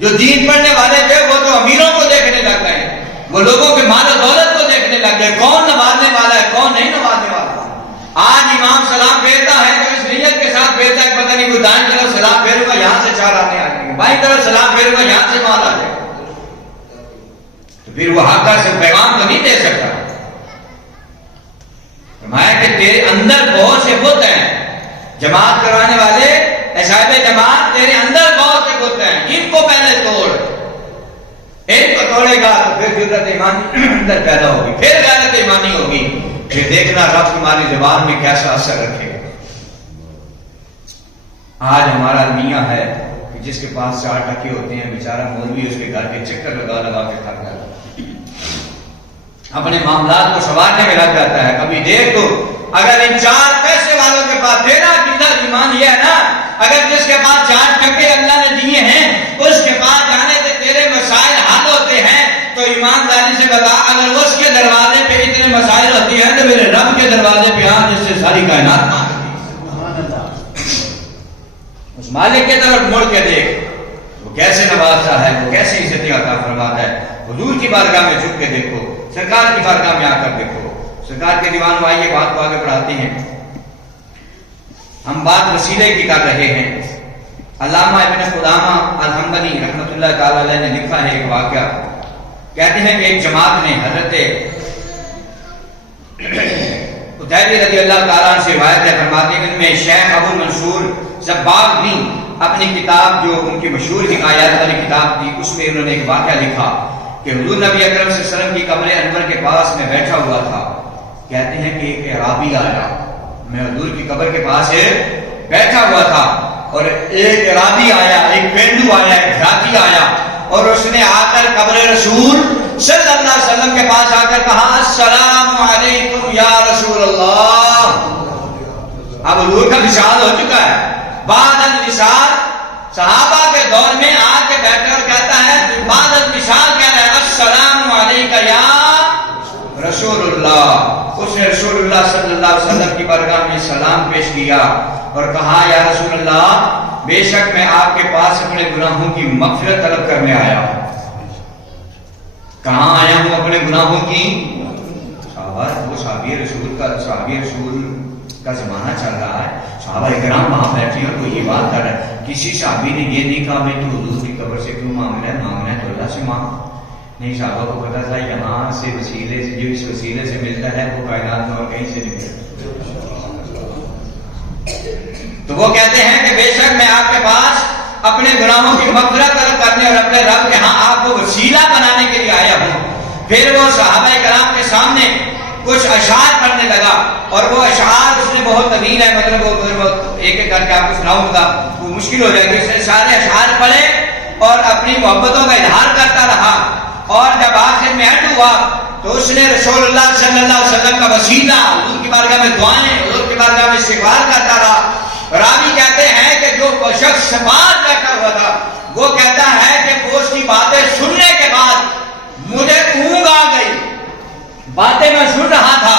جو دین پڑھنے والے تھے وہ تو امیروں کو دیکھنے لگ گئے، وہ لوگوں کے مال و دولت کو دیکھنے لگ گئے، کون نوازنے والا ہے کون نہیں نوازنے والا. آج امام سلام پھیرتا ہے تو اس نیت کے ساتھ پھیرتا ہے پتہ نہیں کوئی دائیں طرف سلام پھیروں گا یہاں سے چار آنے آ جائیں گے، بائیں طرف سلام پھیروں گا یہاں سے مال آ جائے گا. تو پھر وہ حقہ سے پیغام تو نہیں دے سکتا. فرمایا کہ تیرے اندر بہت سے بت ہیں، جماعت کروانے والے صاحب جماعت تیرے اندر بہت سے بت ہیں، ان کو پہلے توڑ. ان کو توڑے گا تو پھر جرأت ایمانی اندر پیدا ہوگی، پھر غیرت ایمانی ہوگی، پھر دیکھنا رب تمہاری زبان میں کیسا اثر رکھے گا. آج ہمارا میاں ہے کہ جس کے پاس 4 ٹکے ہوتے ہیں بیچارہ مولوی اس کے گھر کے چکر لگا لگا کے تھک جاتا ہے، اپنے معاملات کو سنوارنے میں لگ جاتا ہے. کبھی دیکھ تو اگر ان 4 پیسے والوں کے پاس تیرا عقیدہ ایمان یہ ہے نا، اگر جس کے پاس 4 ٹکے اللہ نے دیے ہیں اس کے پاس جانے سے تیرے مسائل حل ہوتے ہیں تو ایمانداری سے بتا اگر اس کے دروازے پہ اتنے مسائل ہوتی ہیں تو میرے رب کے دروازے پہ آ جس سے ساری کائنات مانگتی ہے. اس مالک کی طرف مڑ کے دیکھ وہ کیسے نوازتا ہے، وہ کیسے عزت عطا فرماتا ہے. حضور کی بارگاہ میں جھک کے دیکھو، سرکار کی بارگاہ میں آ کر دیکھو. سرکار کے دیوان میں آئیے بات کو آگے بڑھاتے ہیں. ہم بات وسیلے کی کر رہے ہیں. علامہ ابن قدامہ الحنبلی رحمۃ اللہ تعالی علیہ نے لکھا ہے ایک واقعہ. کہتے ہیں کہ ایک جماعت نے حضرت قتیبہ رضی اللہ تعالیٰ عنہ سے روایت ہے، فرماتے ہیں کہ ان میں شیخ ابو منصور زباغ بھی اپنی کتاب جو ان کی مشہور حکایات والی کتاب تھی اس میں انہوں نے ایک واقعہ لکھا کہ حضور نبی اکرم صلی اللہ علیہ وسلم کی قبر انور کے پاس میں بیٹھا ہوا تھا. کہتے ہیں کہ ایک اعرابی آیا، میں حضور کی قبر کے پاس بیٹھا ہوا تھا اور ایک اعرابی آیا، ایک پینڈو آیا، ایک گھراتی آیا اور اس نے آ کر قبر رسول صلی اللہ علیہ وسلم کے پاس آ کر کہا السلام علیکم یا رسول اللہ. اب حضور کا وصال ہو چکا ہے. بعد الوصال صحابہ کے دور میں آ کے بیٹھ کر کہتا ہے بعد الوصال کہہ رہا ہے السلام علیکم یا رسول اللہ. اس نے رسول اللہ صلی اللہ علیہ وسلم کی بارگاہ میں سلام پیش کیا اور کہا یا رسول اللہ بے شک میں آپ کے پاس اپنے گناہوں کی مغفرت طلب کرنے آیا ہوں. کہاں آیا ہوں اپنے گناہوں کی؟ وہ صحابی رسول کا زمانہ چل رہا ہے، صحابہ اکرام وہاں بیٹھے ہیں، کوئی یہ بات کر رہا ہے، کسی صحابی نے یہ نہیں کہا میں تو حضور کی قبر سے کیوں مانگنا ہے تو اللہ سے مانگ۔ نہیں، صحابہ کو پتا تھا یہاں سے وسیلے سے، جو اس وسیلے سے ملتا ہے وہ کائنات میں اور کہیں سے نہیں ملتا۔ تو وہ کہتے ہیں کہ بے شک میں آپ کے پاس اپنے گناہوں کی مغفرت کرنے اور اپنے رب کے ہاں آپ کو وسیلہ بنانے کے لیے آیا ہوں۔ پھر وہ صحابہ کرام کے سامنے کچھ اشعار پڑھنے لگا، اور وہ اشعار اس نے بہت طویل ہے، مطلب وہ ایک ایک کر کے آپ کو سناؤں گا وہ مشکل ہو جائے گی۔ اس نے سارے اشعار پڑھے اور اپنی محبتوں کا اظہار کرتا رہا، اور جب آخر میں اینڈ ہوا تو اس نے رسول اللہ صلی اللہ علیہ وسلم کا وسیلہ، حضور کی بارگاہ میں دعائیں، حضور کی بارگاہ میں استغفار کرتا رہا۔ راوی کہتے ہیں کہ جو شخص سپاس بیٹھا ہوا تھا وہ کہتا ہے کہ وہ اس کی باتیں سننے کے بعد مجھے اونگ آ گئی، باتیں میں سن رہا تھا،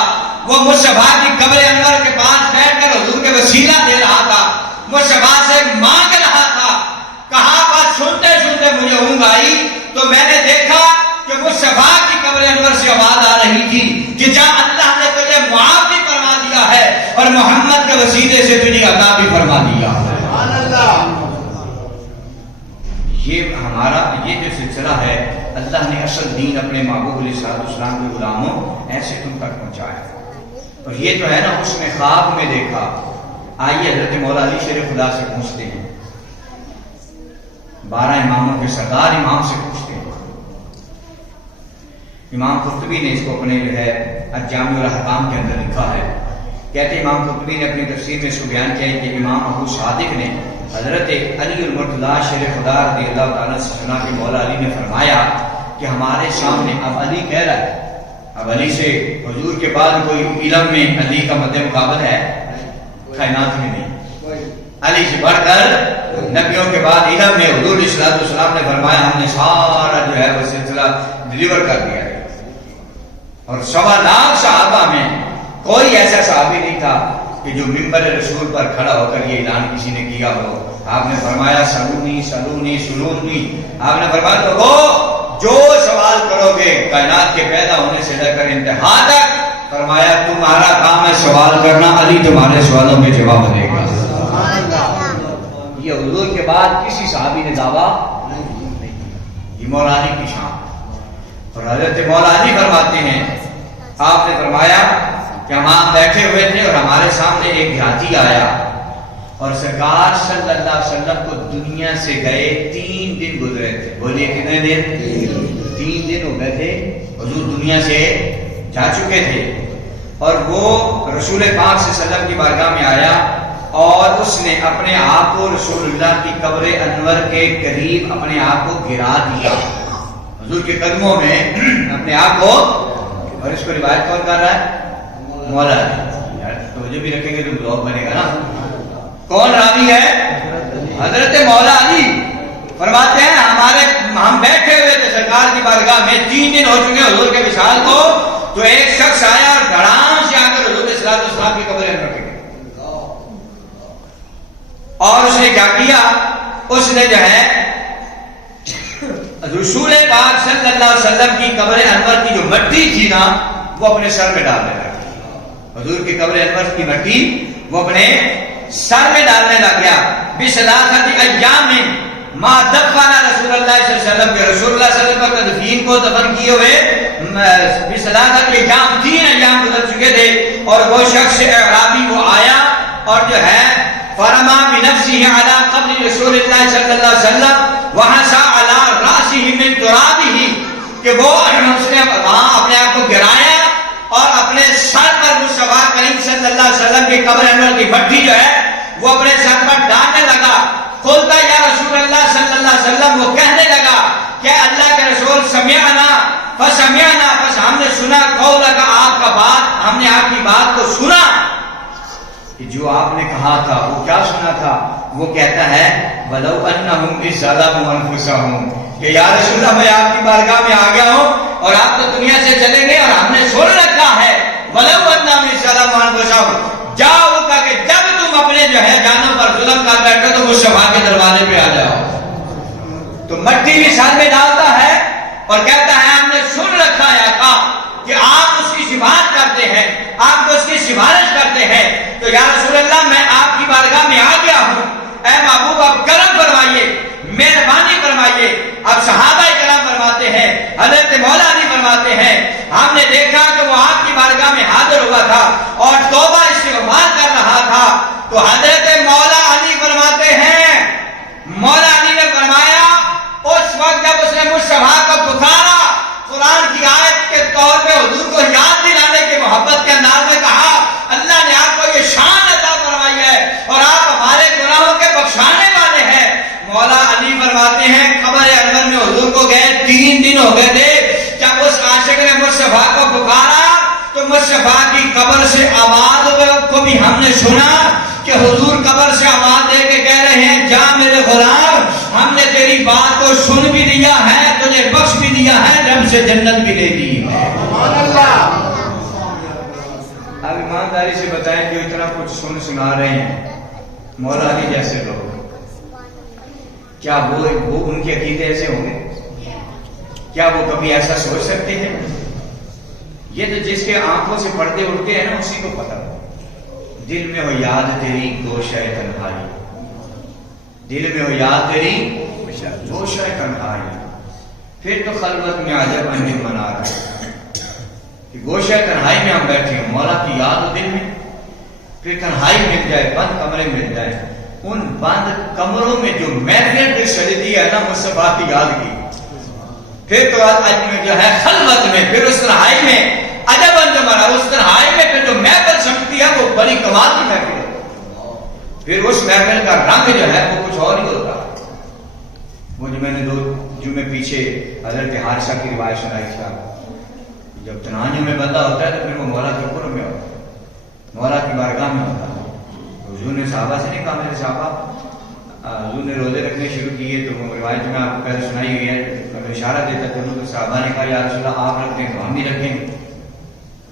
وہ مصطفیٰ کی قبر انور کے پاس بیٹھ کر حضور کے وسیلہ دے رہا تھا، مصطفیٰ سے مانگ رہا تھا۔ کہا بات سنتے سنتے مجھے اونگ آئی تو میں نے دیکھا کہ مصطفیٰ کی قبر انور سے آواز آ رہی تھی کہ جا اللہ نے تجھے معاف بھی فرما دیا ہے اور محمد کے وسیلے سے تجھے عطا بھی فرما دیا ہے۔ یہ ہمارا یہ جو سلسلہ ہے، اللہ نے اصل دین اپنے محبوب علیہ السلام کے غلاموں ایسے تم تک پہنچایا، اور یہ تو ہے نا اس نے خواب میں دیکھا۔ آئیے حضرت مولا علی شیر خدا سے پوچھتے ہیں، 12 اماموں کے سردار امام سے پوچھتے ہیں۔ امام قرطبی نے اس کو اپنے جو ہے الجامع الاحکام کے اندر لکھا ہے۔ کہتے امام قرطبی نے اپنی تفسیر میں اس کو بیان کیا ہے کہ امام ابو صادق نے حضرت علی المرتضیٰ شیر خدا رضی اللہ تعالیٰ سے سنا کہ مولا علی نے فرمایا کہ ہمارے سامنے اب علی کہہ رہا ہے، اب علی سے حضور کے بعد کوئی علم میں علی کا مد مقابل ہے کائنات میں نہیں، علی سے بڑھ کر نبیوں کے بعد علم میں حضور علیہ السلام نے فرمایا ہم نے سارا جو ہے وہ سلسلہ ڈلیور کر دیا ہے۔ اور 1.25 لاکھ صحابہ میں کوئی ایسا صحابی نہیں تھا کہ جو منبر رسول پر کھڑا ہو کر یہ اعلان کسی نے کیا ہو۔ آپ نے فرمایا سلونی سلونی سلونی، آپ نے فرمایا لوگو جو سوال کرو گے کائنات کے پیدا ہونے سے لے کر انتہا تک، فرمایا تمہارا کام ہے سوال کرنا، علی تمہارے سوالوں میں جواب دے گا۔ یہ حضور کے بعد کسی صحابی نے دعویٰ نہیں کیا، یہ مولا علی کی شان۔ اور حضرت مولا علی فرماتے ہیں آپ نے فرمایا کہ ہم آپ بیٹھے ہوئے تھے اور ہمارے سامنے ایک دیہاتی آیا، اور سرکار صلی اللہ علیہ وسلم کو دنیا سے گئے 3 دن گزرے تھے۔ بولیے کتنے دن؟ 3 دن ہو گئے تھے حضور دنیا سے جا چکے تھے، اور وہ رسول پاک صلی اللہ علیہ وسلم کی بارگاہ میں آیا اور اس نے اپنے آپ کو رسول اللہ کی قبر انور کے قریب اپنے آپ کو گرا دیا، حضور کے قدموں میں اپنے آپ کو۔ اور اس کو روایت کون کر رہا ہے؟ مولا علی۔ یار توجہ بھی رکھیں گے تو بلاگ بنے گا نا۔ کون راوی ہے؟ حضرت مولا علی فرماتے ہیں ہم بیٹھے ہوئے تھے سرکار کی بارگاہ میں، 3 دن ہو چکے حضور کے وصال کو، تو ایک شخص آیا اور دھڑام سے آ کر حضور صلی اللہ علیہ وسلم کی قبر انور پہ گیا، اور اس نے کیا کیا؟ اس نے جو ہے رسول پاک صلی اللہ علیہ وسلم کی قبر انور کی جو مٹی تھی نا وہ اپنے سر میں ڈالنے لگ گیا۔ حضور کی قبر انور کی مٹی وہ اپنے سر میں ڈالنے لگ گیا۔ بثلاثۃ ایام ما دفن رسول اللہ صلی اللہ علیہ وسلم کے، رسول اللہ صلی اللہ علیہ وسلم کا تدفین کو دفن کیے ہوئے بثلاثۃ ایام 3 ایام گزر چکے تھے، اور وہ شخص اعرابی وہ آیا اور جو ہے فرما بنفسه علی قبر رسول اللہ صلی اللہ علیہ وسلم وحسا علی راسه من ترابه، کہ وہ اس نے وہاں اپنے آپ کو گرایا اور اپنے سر پر مصطفیٰ کریم صلی اللہ علیہ وسلم کی قبر انور کی مٹی جو ہے وہ اپنے سر پر ڈالنے لگا۔ قلت یا رسول اللہ صلی اللہ علیہ وسلم، وہ کہنے لگا کہ اللہ کے رسول سمعنا فسمعنا، بس ہم نے سنا، قولک، آپ کا بات، ہم نے آپ کی بات کو سنا، کہ جو آپ نے کہا تھا وہ کیا سنا تھا؟ وہ کہتا ہے وَلَوْ أَنَّهُمْ إِذْ ظَلَمُوا أَنفُسَهُمْ، کہ یا رسول اللہ میں آپ کی بارگاہ میں آ گیا ہوں اور آپ تو دنیا سے چلیں گے اور ہم نے سن رکھا ہے وَلَوْ أَنَّهُمْ إِذْ ظَلَمُوا أَنفُسَهُمْ، جاؤ کا کہ جب تم اپنے جو ہے جانوں پر ظلم کر بیٹھو تو مصطفیٰ کے دروازے پہ آ جاؤ۔ تو مٹی بھی سر میں ڈالتا ہے اور کہتا ہے ہم نے کرتے ہیں تو یا رسول اللہ میں آپ کی بارگاہ میں آ گیا ہوں، اے محبوب آپ کرم فرمائیے، مہربانی فرمائیے۔ اب صحابہ کرام فرماتے ہیں، حضرت مولا علی فرماتے ہیں ہم نے دیکھا کہ وہ آپ کی بارگاہ میں حاضر ہوا تھا اور توبہ استغفار کر رہا تھا، تو حضرت مولا علی فرماتے ہیں، مولا علی نے فرمایا اس وقت جب اس نے مصطفیٰ کو پکارا، قرآن کی آیت کے طور پہ حضور کو یاد دلانے کی محبت کے انداز میں کہا اللہ نے آپ کو یہ شان عطا فرمائی ہے اور آپ ہمارے گناہوں کے بخشانے والے ہیں۔ مولا علی فرماتے ہیں قبر انور میں حضور کو گئے 3 دن ہو گئے تھے، جب اس عاشق نے مصطفیٰ کو پکارا تو مصطفیٰ کی قبر سے آواز کو بھی ہم نے سنا کہ حضور قبر سے آواز دے کے کہہ رہے ہیں جا میرے غلام، ہم نے تیری بات کو سن بھی لیا ہے، تجھے بخش بھی دیا ہے، رب سے جنت بھی دے دی ہے۔ سبحان اللہ۔ اب ایمانداری سے بتائیں جو اتنا کچھ سنا رہے ہیں مولا علی جیسے لوگ، کیا وہ ان کے عقیدے ایسے ہوں گے؟ کیا وہ کبھی ایسا سوچ سکتے ہیں؟ یہ تو جس کے آنکھوں سے پردے اٹھتے ہیں نا اسی کو پتہ۔ دل میں ہو یاد تیری گوشہ تنہائی، دل میں ہو یاد تیری گوشہ تنہائی، پھر تو خلوت میں عجب انجم منا رہے کہ گوشہ تنہائی میں ہم بیٹھے ہیں، مولا کی یاد ہو دل میں، پھر تنہائی مل جائے، بند کمرے مل جائے، ان بند کمروں میں جو محفل بھی سجدی ہے نا مصطفیٰ کی یاد کی، پھر تو جو ہے خلوت میں، پھر اس تنہائی میں عجب انجم منا، اس تنہائی میں پھر جو محفل سمجھتی ہے وہ بڑی کمال کی محفل ہے، پھر اس محفل کا رنگ جو ہے وہ کچھ اور ہی ہوتا ہے۔ وہ جو میں نے 2 جمعے پیچھے حضرت حارثہ کی روایت سنائی تھا، جب تنہائیوں میں بندہ ہوتا ہے تو پھر وہ مولا کے قرب میں ہوتا ہے، مولا کی بارگاہ میں ہوتا ہے۔ حضور نے صحابہ سے نہیں کہا میرے صحابہ، حضور نے روزے رکھنے شروع کیے تو وہ روایت میں آپ کو پہلے سنائی ہوئی ہے، میں اشارہ دیتا چلوں تو صحابہ نے کہا یا رسول اللہ آپ رکھتے ہیں تو ہم بھی رکھیں گے۔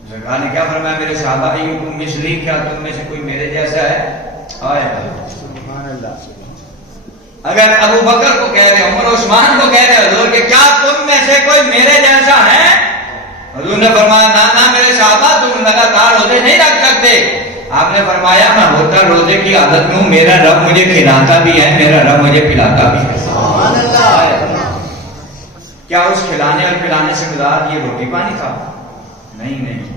سرکار نے کیا فرمایا میرے صحابہ ایکم مثلی، کیا تم میں سے کوئی میرے جیسا ہے؟ آئے سبحان اللہ۔ اگر ابو بکر کو کہہ رہے، عمر عثمان کو کہہ رہے حضور کہ کیا تم میں سے کوئی میرے جیسا ہے؟ حضور نے فرمایا نہ میرے صحابہ تم لگاتار روزے نہیں رکھ سکتے۔ آپ نے فرمایا میں ہوتا روزے کی عادت میں ہوں، میرا رب مجھے کھلاتا بھی ہے، میرا رب مجھے پلاتا بھی ہے۔ سبحان اللہ۔ کیا اس کھلانے اور پلانے سے مراد یہ روٹی پانی تھا؟ نہیں،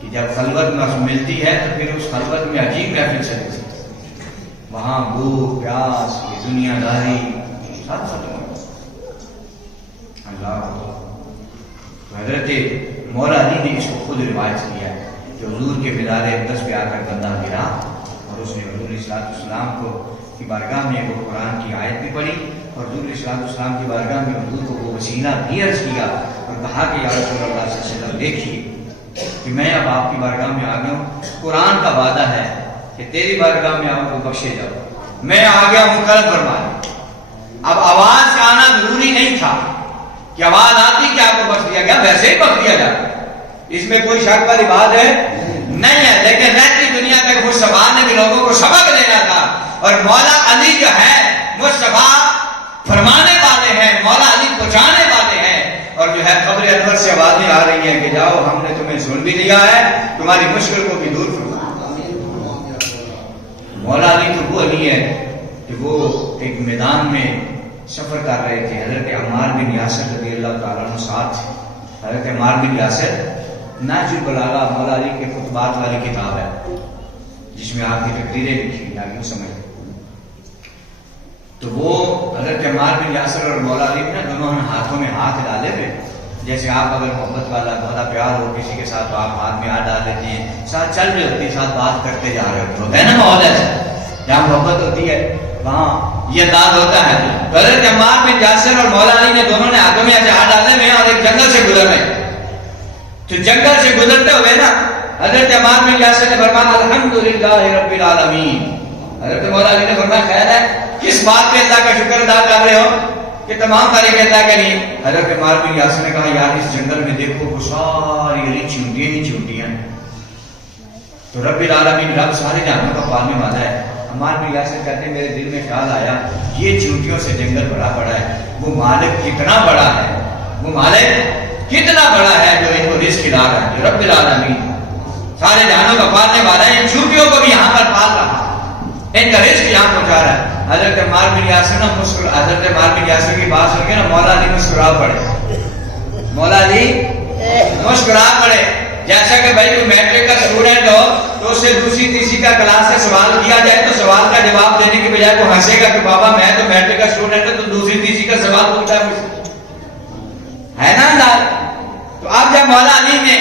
کہ جب خلوت میں ملتی ہے تو پھر اس خلوت میں عجیب محفل چلتی ہے، وہاں بھوک پیاس یہ دنیا داری سب ختم ہو اللہ۔ حضرت مولا علی نے اس کو خود روایت کیا ہے کہ حضور کے مدار اقدس پہ آ کر بندہ گرا اور اس نے حضور علیہ السلام کو کی بارگاہ میں وہ قرآن کی آیت بھی پڑھی اور حضور علیہ السلام کی بارگاہ میں حضور کو وہ وسیلہ بھی عرض کیا اور کہا کہ یا رسول اللہ صلی اللہ علیہ وسلم دیکھیے کہ میں اب آپ کی بارگاہ میں آ گیا ہوں، قرآن کا وعدہ ہے کہ تیری بارگاہ میں آپ کو بخشے جاؤ، میں آ گیا ہوں کرم فرمانے۔ اب آواز کا آنا ضروری نہیں تھا کہ آواز آتی کہ آپ کو بخش دیا گیا، ویسے ہی بخش دیا جاتا، اس میں کوئی شک والی بات ہے نہیں ہے، لیکن رہتی دنیا میں مصطفیٰ نے بھی لوگوں کو سبق دینا تھا اور مولا علی جو ہے مصطفیٰ فرمانے والے ہیں، مولا علی پہنچانے والے ہیں، اور جو ہے قبر انور سے آوازیں آ رہی ہیں کہ جاؤ ہم نے تمہیں سن بھی لیا ہے، تمہاری مشکل کو بھی دور فرما۔ مولا علی تو وہ علی ہے کہ وہ ایک میدان میں سفر کر رہے تھے، حضرت عمار بن یاسر رضی اللہ تعالیٰ عنہ ساتھ، حضرت عمار بن یاسر نہج البلاغہ مولا علی کے خطبات والی کتاب ہے جس میں آپ کی تقریریں لکھی ہیں، یوں سمجھ تو وہ حضرت عمار بن یاسر اور مولا علی نے دونوں ہاتھوں میں ہاتھ ڈالے ہوئے، جیسے آپ اگر محبت والا بہت پیار ہو کسی کے ساتھ تو آپ ہاتھ میں ہاتھ ڈال لیتے ہیں، ساتھ چل رہے ہوتے ہیں، ساتھ بات کرتے جا رہے ہوتے ہیں نا، ماحول ایسا جہاں محبت ہوتی ہے وہاں یہ انداز ہوتا ہے۔ حضرت عمار بن یاسر اور مولا علی نے دونوں نے ہاتھوں میں ایسے ہاتھ ڈالے ہوئے اور ایک جنگل سے گزر رہے، تو جنگل سے گزرتے ہوئے نا حضرت عمار بن یاسر نے فرمایا الحمدللہ رب العالمین، حضرت مولا علی نے فرمایا خیر ہے کس بات پہ اللہ کا شکر ادا کر رہے ہو کہ تمام تاریخ اللہ کے لیے؟ حضرت عمار بن یاسر نے کہا یار اس جنگل میں دیکھو وہ ساری علی چونٹیاں ہی چونٹیاں، تو رب العالمین رب سارے جہانوں کا پالنے والا ہے۔ عمار بن یاسر کہتے ہیں میرے دل میں خیال آیا یہ چونٹیوں سے جنگل بڑا بڑا ہے، وہ مالک کتنا بڑا ہے، وہ مالک کتنا بڑا ہے جو ان کو رزق کھلا رہا ہے، جو رب العالمین۔ سارے جہانوں کا پالنے والا ہے، ان چوٹیوں کو بھی یہاں پر پال رہا ہے، ان کا رزق یہاں پہنچا رہا ہے۔ حضرت عمار بن یاسر حضرت عمار بن یاسر کی بات سن کے نا مولا علی مسکرا پڑے، مولا علی مسکرا پڑے، جیسا کہ بھائی کوئی میٹرک کا اسٹوڈنٹ ہو تو اس سے دوسری تیسری کا کلاس سے سوال کیا جائے تو سوال کا جواب دینے کے بجائے وہ ہنسے گا کہ بابا میں تو میٹرک کا اسٹوڈنٹ ہوں تو دوسری تیسری کا سوال پوچھا ہے نا انداز۔ تو اب جب مولا علی نے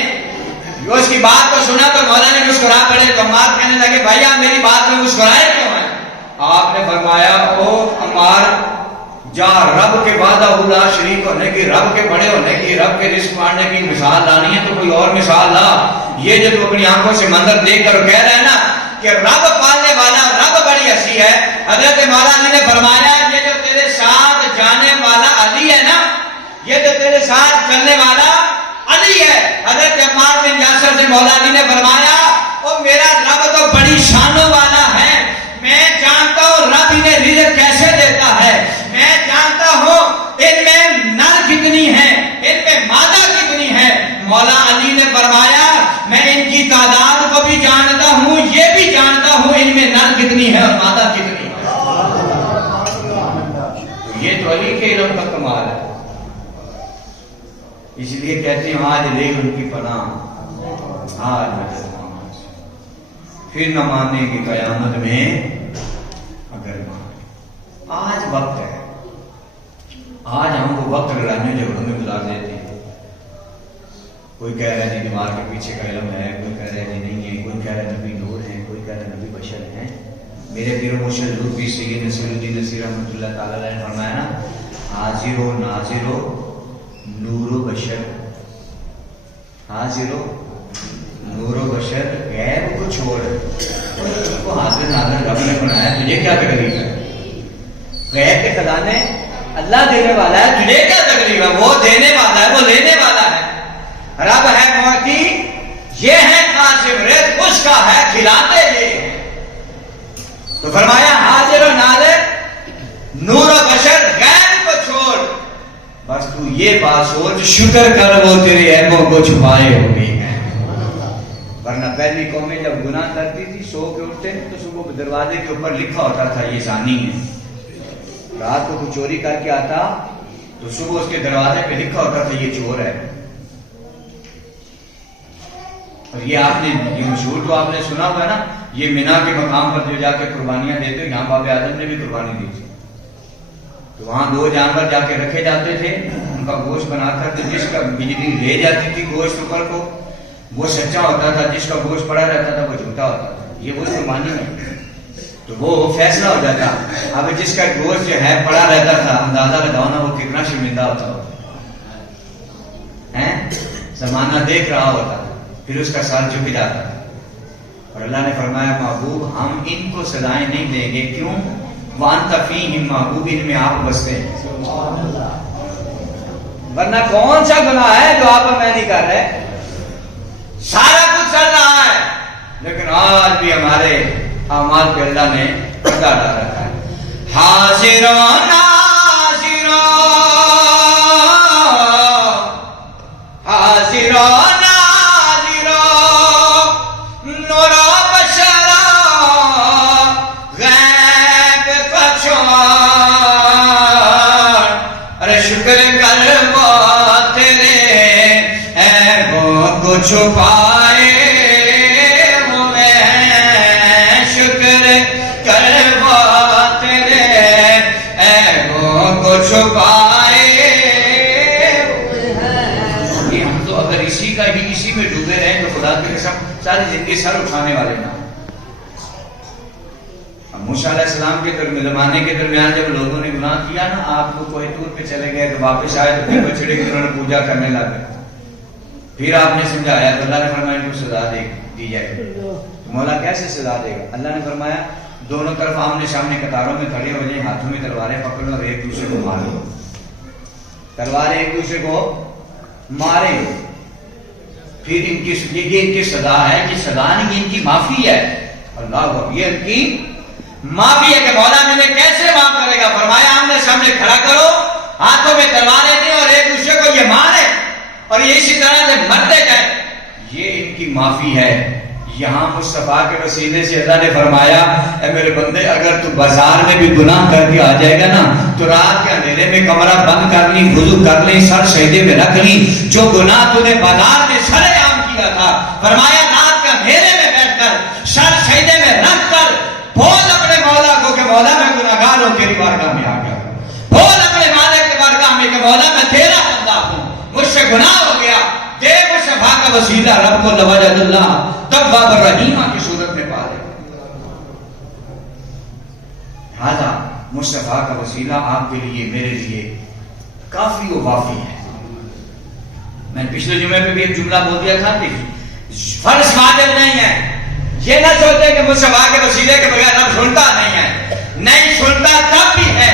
اس کی بات کو سنا تو مولا نے مسکرا پڑے تو عمار کہنے لگے بھائی آپ میری بات میں مسکرائے کیوں ہیں؟ آپ نے فرمایا او عمار جا رب کے وعدہ لا شریک ہونے کی، رب کے بڑے ہونے کی، رب کے رزق ماننے کی مثال لانی ہے تو کوئی اور مثال لا۔ یہ جو تو اپنی آنکھوں سے منظر دیکھ کر کہہ رہے ہیں نا کہ رب پالنے والا، رب بڑی ہنسی ہے۔ حضرت مولا علی نے فرمایا یہ جو تیرے ساتھ جانے والا علی ہے نا، یہ جو تیرے ساتھ چلنے والا علی ہے۔ حضرت عمار بن یاسر سے مولا علی نے فرمایا او میرا رب تو بڑی شانوں والا ہے، میں جانتا ہوں رب انہیں رزق کیسے دیتا ہے، میں جانتا ہوں ان میں نر کتنی ہے، ان میں مادہ کتنی ہے۔ مولا علی نے فرمایا میں ان کی تعداد کو بھی جانتا ہوں، یہ بھی جانتا ہوں ان میں نر کتنی ہے اور مادہ کتنی ہے۔ یہ تو علی کے علم کا کمال ہے، اس لیے کہتے ہیں آج لے ان کی پناہ، آج پھر نہ ماننے کی قیامت میں اگر مان۔ آج وقت ہے، آج ہم وہ وقت لڑائیوں جھگڑوں میں گزار دیتے ہیں۔ کوئی کہہ رہا ہے جی دماغ کے پیچھے کا علم ہے، کوئی کہہ رہا ہے جی نہیں ہے، کوئی کہہ رہا ہے نبی نور ہے، کوئی کہہ رہا ہے نبی بشر ہیں۔ میرے پیر و مرشد حضور پیر سید نصیر الدین نصیر رحمۃ اللہ تعالیٰ علیہ نے فرمایا نا حاضر و ناظر و نور و بشر، حاضر و نور و بشر غیب کو چھوڑ کو حاضر ناظر رب نے بنایا، تجھے کیا تکلیف ہے؟ غیب کے خزانے اللہ دینے والا ہے، تجھے کیا تکلیف ہے؟ وہ دینے والا ہے، وہ لینے والا ہے، رب ہے معطی، یہ ہے قاسم، رزق اس کا ہے، کھلاتے یہ ہیں۔ تو فرمایا حاضر و ناظر نور و بشر غیب کو چھوڑ، بس تو یہ بات سوچ شکر کر وہ تیرے عیبوں کو چھپائے ہوئے ہیں۔ ورنہ پہلی قومیں جب گناہ کرتی تھی سو کے اٹھتے تو صبح دروازے کے اوپر لکھا ہوتا تھا یہ زانی ہے، رات کو کوئی چوری کر کے آتا تو صبح اس کے دروازے پہ لکھا ہوتا تھا یہ چور ہے۔ اور یہ آپ نے یہ مشہور تو آپ نے سنا ہوا ہے نا، یہ مینا کے مقام پر جو جا کے قربانیاں دیتے، یہاں باب اعظم نے بھی قربانی دی تھی، تو وہاں دو جانور جا کے رکھے جاتے تھے، ان کا گوشت بنا کر جس کا بجلی لے جاتی تھی گوشت اوپر کو وہ سچا ہوتا تھا، جس کا گوشت پڑا رہتا تھا وہ جھوٹا ہوتا تھا، یہ وہ قربانی ہے، تو وہ فیصلہ ہو جاتا۔ اب جس کا گوشت جو ہے پڑا رہتا تھا اندازہ لگاؤ نا وہ کتنا شرمندہ ہوتا ہے، زمانہ دیکھ رہا ہوتا پھر اس کا سر جھک جاتا، اور اللہ نے فرمایا محبوب ہم ان کو سزائیں نہیں دیں گے، کیوں؟ وانت فیہم محبوب، ان میں آپ بستے ہیں، ورنہ کون سا گناہ ہے جو آپ میں نہیں کر رہے؟ سارا کچھ چل رہا ہے، لیکن آج بھی ہمارے اعمال پہ اللہ نے پردہ ڈال رکھا ہے۔ حاضر و ناظر، حاضر و ناظر، نور و بشر، غیب کا چھوڑ، ارے شکر کر وہ تیرے عیبوں کو چھپائے ہوئے ہیں، شکر کر وہ تیرے عیبوں کو چھپائے ہوئے ہیں۔ یہ ہم تو اگر اسی کا ہی اسی میں ڈوبے رہیں تو خدا کی قسم ساری زندگی سر اٹھانے والے نہ۔ موسیٰ علیہ السلام کے زمانے کے درمیان جب لوگوں نے گناہ کیا نا، آپ کو کوئی دور پہ چلے گئے تو واپس آئے تو پھر بچڑے کی انہوں نے پوجا کرنے لگے، پھر آپ نے سمجھایا تو اللہ نے فرمایا ان کو سزا دی جائے گی۔ تو مولا کیسے سزا دے گا؟ اللہ نے فرمایا دونوں طرف آمنے سامنے قطاروں میں کھڑے ہو جائیں، ہاتھوں میں تلواریں پکڑو اور ایک دوسرے کو مارو، تلواریں ایک دوسرے کو مارے، پھر ان کی یہ ان کی سزا ہے کہ سزا نہیں، ان کی معافی ہے۔ اللہ اکبر، یہ ان کی معافی ہے کہ مولا نے کیسے معاف کرے گا؟ فرمایا آمنے سامنے کھڑا کرو، ہاتھوں میں تلواریں دیں اور ایک دوسرے کو یہ مارے اور یہ اسی طرح سے مرتے جائیں، یہ ان کی معافی ہے۔ یہاں مصطفیٰ کے وسیلے سے اللہ نے فرمایا اے میرے بندے اگر تو بازار میں بھی گناہ کر کے آ جائے گا نا تو رات کے اندھیرے میں کمرہ بند کر لی، وضو کر لی، سر سجدے میں رکھ لی، جو گناہ تو نے بازار میں سرے عام کیا تھا فرمایا رات کے اندھیرے میں بیٹھ کر سر سجدے میں رکھ کر بول اپنے مولا کو کہ مولا میں گناہگار ہوں، تیری بارگاہ میں آ گیا، بول اپنے مالک کی بارگاہ میں کہ مولا میں تیرا بندہ ہوں، مجھ سے گناہ ہو گیا، دے مصطفیٰ کا وسیلہ رب کو لوجد اللہ تواب الرحیمہ کی صورت میں پا لے۔ لہذا مصطفیٰ کا وسیلہ آپ کے لیے میرے لیے کافی و وافی ہے۔ میں نے پچھلے جمعے پہ بھی ایک جملہ بول دیا تھا کہ فرض واجب نہیں ہے، یہ نہ سوچے کہ مصطفیٰ کے وسیلے کے بغیر رب سنتا نہیں ہے، نہیں سنتا تب بھی ہے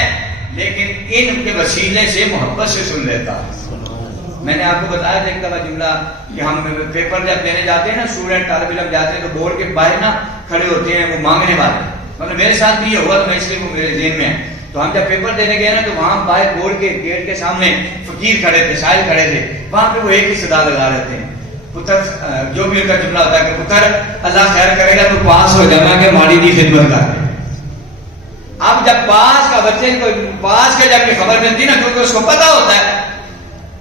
لیکن ان کے وسیلے سے محبت سے سن لیتا ہے۔ میں نے آپ کو بتایا تھا ایک دفعہ جملہ کہ ہم پیپر جب دینے جاتے ہیں نا، اسٹوڈنٹ طالب علم جاتے ہیں تو بورڈ کے باہر نا کھڑے ہوتے ہیں وہ مانگنے والے، مطلب میرے ساتھ بھی یہ ہوا تو میں اس لیے وہ میرے ذہن میں ہے۔ تو ہم جب پیپر دینے گئے نا تو وہاں باہر بورڈ کے گیٹ کے سامنے فقیر کھڑے تھے، سائل کھڑے تھے، وہاں پہ وہ ایک ہی صدا لگا رہے تھے، پتر جو بھی ان کا جملہ ہوتا ہے کہ پتر اللہ خیر کرے گا تو پاس ہو جانا کہ ماڑی کی خدمت کر رہے۔ اب جب پاس کا بچے کو پاس کے جب یہ خبر ملتی نا کیونکہ اس کو پتا ہوتا ہے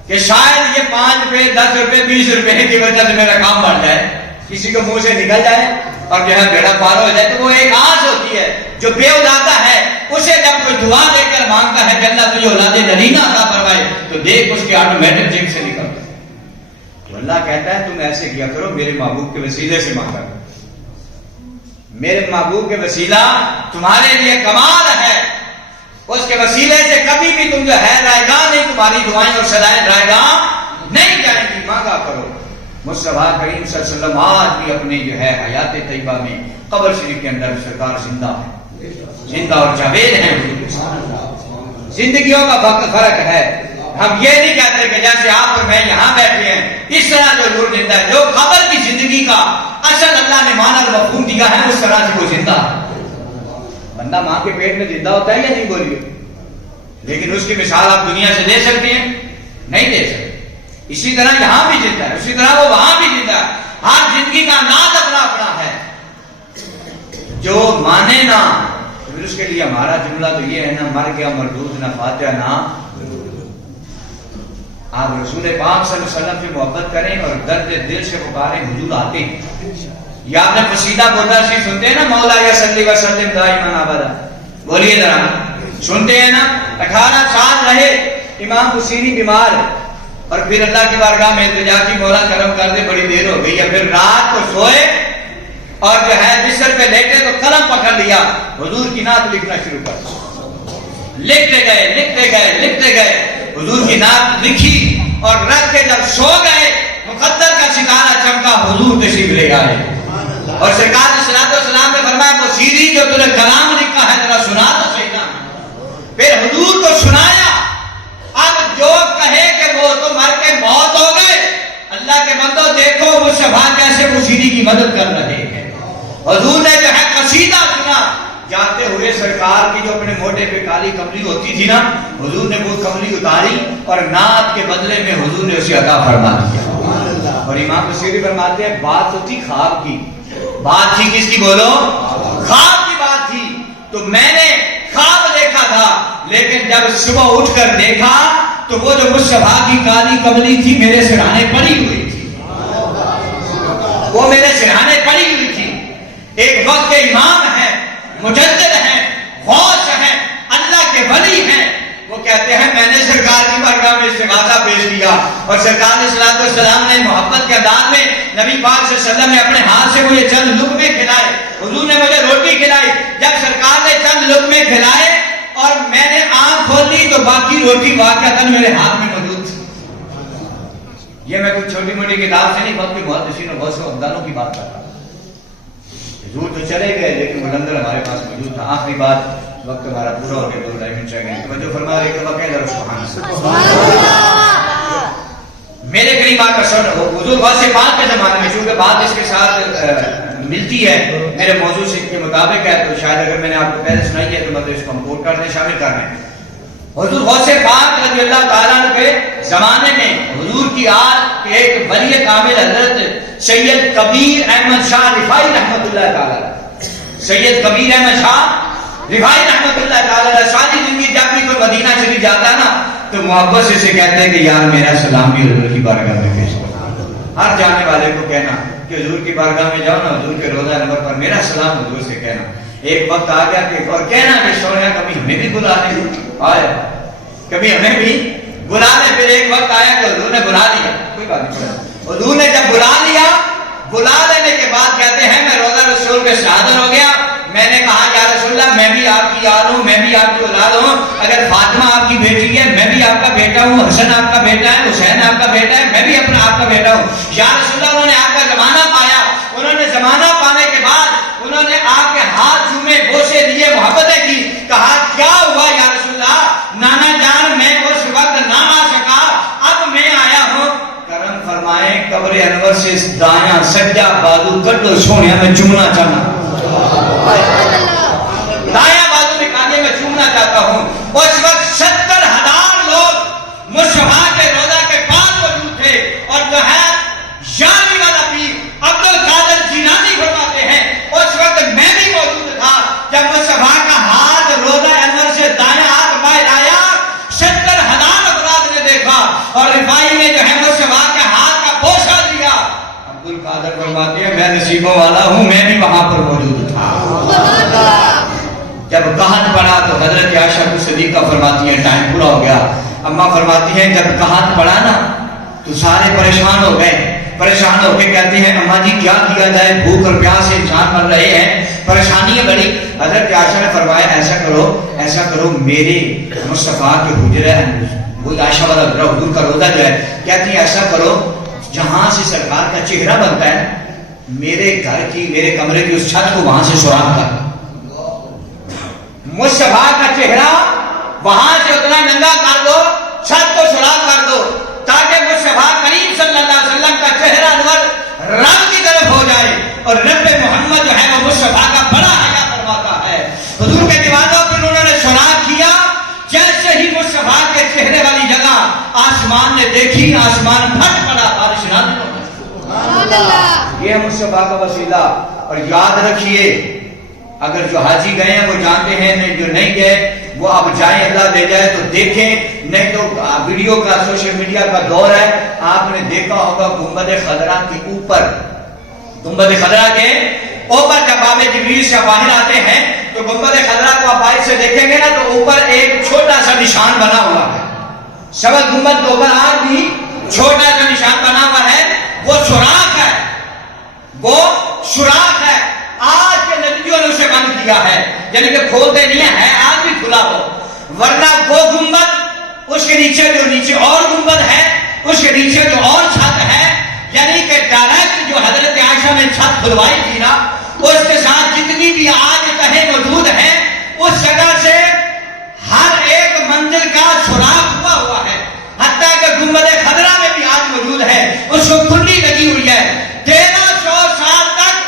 کہ شاید یہ 5 روپے 10 روپے 20 روپے کی وجہ سے میرا کام بڑھ جائے، کسی کو منہ سے نکل جائے اور جو ہے بیڑا پار ہو جائے، تو وہ ایک آس ہوتی ہے جو بے اولادہ ہے، اسے جب کوئی دعا دے کر مانگتا ہے کہ اللہ تجھے اولاد نرینہ عطا فرمائے تو دیکھ اس کے آٹومیٹک جنگ سے نکلتا ہے۔ تو اللہ کہتا ہے تم ایسے کیا کرو، میرے محبوب کے وسیلے سے مانگا کرو، میرے محبوب کے وسیلہ تمہارے لیے کمال ہے، اس کے وسیلے سے کبھی بھی تم جو ہے رائے گاہ نہیں، تمہاری دعائیں اور صدائیں رائے گاہ نہیں جائیں گی، مانگا کرو۔ مصطفیٰ کریم صلی اللہ علیہ وسلم آج بھی اپنے جو ہے حیات طیبہ میں قبر شریف کے اندر سرکار زندہ ہے، زندہ اور جاوید ہیں، زندگیوں کا فرق ہے۔ ہم یہ نہیں کہتے کہ جیسے آپ اور میں یہاں بیٹھے ہیں اس طرح جو نور زندہ ہے، جو قبر کی زندگی کا اصل اللہ نے معنی اور مفہوم دیا ہے اس طرح سے وہ زندہ ہے۔ بندہ ماں کے پیٹ میں زندہ ہوتا ہے یا نہیں بولیے، لیکن اس کی مثال آپ دنیا سے دے سکتے ہیں؟ نہیں دے سکتے۔ اسی طرح یہاں بھی زندہ ہے، اسی طرح وہ وہاں بھی زندہ ہے، ہر زندگی کا انداز اپنا اپنا ہے۔ جو مانے نا پھر اس کے لیے ہمارا جملہ تو یہ ہے نہ مر گیا مردود نہ فاتحہ نہ۔ آپ رسول پاک صلی اللہ علیہ وسلم سے محبت کریں اور درد دل سے پکاریں، حضور آتے ہیں۔ یا آپ نے قصیدہ بولنا سی سنتے ہیں نا، مولا یا صلی وسلم دائما ابدا، بولیے ذرا، سنتے ہیں نا؟ 18 سال رہے امام حسینی بیمار اور پھر اللہ کی بارگاہ میں التجا کی، مولا کرم کر دے بڑی دیر ہو گئی ہے، پھر رات کو سوئے اور جو ہے بستر پہ لیٹے تو قلم پکڑ لیا، حضور کی نعت لکھنا شروع کر، لکھتے گئے لکھتے گئے لکھتے گئے، حضور کی نعت لکھی اور رکھ کے جب سو گئے مقدر کا ستارہ چمکا، حضور تشریف لے آئے اور سرکار صلی اللہ علیہ وسلم نے فرمایا وہ سیدھی جو تُو نے کلام لکھا ہے ذرا سنا تو صحیح نا۔ پھر حضور کو سنایا، اب جو کہے کہ وہ تو مر کے موت ہو گئے، اللہ کے بندو دیکھو مصطفیٰ کیسے وہ سیدھی کی مدد کر رہے ہیں۔ حضور نے جو ہے قصیدہ سنا، جاتے ہوئے سرکار کی جو اپنے موٹے پہ کالی کملی ہوتی تھی نا، حضور نے وہ کملی اتاری اور نعت کے بدلے میں حضور نے اسے عطا فرما دیا۔ اور امام بصیری فرماتے ہیں بات تو تھی خواب کی، بات تھی کس کی بولو؟ خواب کی بات تھی، تو میں نے خواب دیکھا تھا لیکن جب صبح اٹھ کر دیکھا تو وہ جو مصطفیٰ کی کالی کملی تھی میرے سرہانے پڑی ہوئی تھی، وہ میرے سرہانے پڑی ہوئی تھی۔ ایک وقت کے امام ہیں، مجدد ہیں، غوث ہیں، اللہ کے ولی ہیں، وہ کہتے ہیں میں نے سرکار کی بارگاہ میں استغاثہ پیش کیا اور سرکار صلی اللہ علیہ وسلم نے محبت کے انداز میں نبی پاک صلی اللہ علیہ وسلم نے اپنے ہاتھ سے مجھے چند لقمے کھلائے، حضور نے مجھے روٹی کھلائی، جب سرکار نے چند لقمے کھلائے اور میں نے آنکھ کھول لی تو باقی روٹی واقعتاً میرے ہاتھ میں موجود تھی۔ یہ میں کوئی چھوٹی موٹی کتاب سے نہیں بلکہ محدثین اور غوث و ابدالوں کی بات کر رہا ہوں۔ حضور تو چلے گئے لیکن وہ لنگر ہمارے پاس موجود تھا۔ آخری بات، وقت ہمارا پورا ہو گیا، 2 ڈھائی منٹ چاہیے، توجہ فرما رہے کہ وقت ہے سبحان اللہ۔ میرے قریب آ کر سن، حضور غوث پاک کے زمانے میں چونکہ بات اس کے ساتھ ملتی ہے، میرے موضوع سے کے مطابق ہے، تو شاید اگر میں نے آپ کو پہلے سنائی ہے تو مطلب اس کو ہم کوٹ کر دیں، شامل کر دیں۔ حضور غوث پاک رضی اللہ تعالیٰ عنہ کے زمانے میں حضور کی آل کے ایک ولی کامل حضرت سید کبیر احمد شاہ رفاعی رحمت اللہ تعالیٰ علیہ، سید کبیر احمد شاہ رفاعی رحمت اللہ تعالیٰ علیہ ساری زندگی جب بھی کوئی مدینہ شریف جاتا ہے نا تو محبت سے اسے کہتے ہیں کہ یار میرا سلام بھی حضور کی بارگاہ میں پیش کرو۔ ہر جانے والے کو کہنا کہ حضور کی بارگاہ میں جاؤ نا، حضور کے روضہ انور پر میرا سلام حضور سے کہنا۔ ایک وقت آ گیا کہ اور کہنا کہ سونے کبھی ہمیں بھی بلا لے، آیا کبھی ہمیں بھی بلا لے۔ پھر ایک وقت آیا کہ حضور نے بلا لیا، کوئی بات نہیں، حضور نے جب بلا لیا، بلا لینے کے بعد کہتے ہیں میں روضہ رسول کے حاضر ہو گیا۔ میں نے کہا یا رسول اللہ میں بھی آپ کی یار ہوں، میں بھی آپ کی اولاد ہوں، اگر فاطمہ آپ کی بیٹی ہے میں بھی آپ کا بیٹا ہوں، حسن آپ کا بیٹا ہے، حسین آپ کا بیٹا ہے، میں بھی اپنا آپ کا بیٹا ہوں۔ یا رسول اللہ انہوں نے آپ کا زمانہ پایا، انہوں نے زمانہ پانے کے بعد انہوں نے آپ کے ہاتھ چومے، بوسے دیے، محبتیں کی، کہا کیا ہوا یا رسول اللہ؟ نانا جان میں اس وقت نہ آ سکا، اب میں آیا ہوں، کرم فرمائیں قبر انور سے دایاں سجدہ بازو کٹو سونے میں چومنا چاہنا، دایاں بازو نکالے میں چومنا چاہتا ہوں۔ اس وقت 70,000 لوگ مصطفیٰ کے روضہ کے پاس موجود تھے، اور جو ہے یارویں والا پیر عبد القادر جیلانی فرماتے ہیں اس وقت میں بھی موجود تھا جب مصطفیٰ کا ہاتھ روضہ انور سے دایاں ہاتھ باہر آیا، 70,000 افراد نے دیکھا اور رفاعی نے جو ہے مصطفیٰ کے ہاتھ کا بوسہ دیا۔ عبد القادر فرماتے ہیں میں نصیبوں والا ہوں، میں بھی وہاں پر موجود تھا۔ جب قحط پڑا تو حضرت عائشہ صدیقہ فرماتی ہیں ٹائم پورا ہو گیا، اماں فرماتی ہیں جب قحط پڑا نا تو سارے پریشان ہو گئے، پریشان ہو کے کہتے ہیں اماں جی کیا کیا جائے، بھوک اور پیاس سے انسان مر رہے ہیں، پریشانی ہے بڑی۔ حضرت عائشہ نے فرمایا ایسا کرو میرے مصطفیٰ کے حجرے، وہ عائشہ والا حضور کا روضہ جو ہے، کہتی ہیں ایسا کرو جہاں سے سرکار کا چہرہ بنتا ہے میرے گھر کی، میرے کمرے کی اس چھت کو وہاں سے سوراخ کر، مصطفیٰ کا چہرہ وہاں سے اتنا ننگا کر دو، چھت کو سوراخ کر دو، تاکہ مصطفیٰ کریم صلی اللہ علیہ وسلم کا چہرہ انور رب کی طرف ہو جائے، اور رب محمد جو ہے وہ مصطفیٰ کا بڑا حیا فرماتا ہے۔ حضور کے دیوانوں پر انہوں نے سوراخ کیا، جیسے ہی مصطفیٰ کے چہرے والی جگہ آسمان نے دیکھی، آسمان پھٹ پڑا، بارش نازل ہو گئی۔ یہ مصطفیٰ کا وسیلہ۔ اور یاد رکھیے اگر جو حاجی گئے ہیں وہ جانتے ہیں، جو نہیں گئے وہ اب جائیں، اللہ دے جائے تو دیکھیں، نہیں تو ویڈیو کا سوشل میڈیا کا دور ہے، آپ نے دیکھا ہوگا گنبد خضرا کے اوپر، گنبد خضرا کے اوپر جب باب جبریل سے باہر آتے ہیں تو گنبد خضرا کو آپ باہر سے دیکھیں گے نا تو اوپر ایک چھوٹا سا نشان بنا ہوا ہے، سبز گنبد کے اوپر آج بھی چھوٹا سا نشان بنا ہوا ہے، وہ سوراخ ہے، وہ سوراخ ہے۔ آج کے نبیوں نے اسے بند کیا ہے، یعنی کہ کھولتے نہیں ہے، آج بھی کھلا ہو، ورنہ وہ گنبد اس کے نیچے جو نیچے اور گنبد ہے، اس کے نیچے جو اور چھت ہے، یعنی کہ ڈائریکٹ جو حضرت عائشہ نے چھت کھلوائی تھی نا، اس کے ساتھ جتنی بھی آج کہیں موجود ہے، اس جگہ سے ہر ایک منزل کا سوراخ ہوا ہے، حتیٰ کہ گنبد خضرا میں بھی آج موجود ہے، اس کو کنڈی لگی ہوئی ہے۔ 1300 سال تک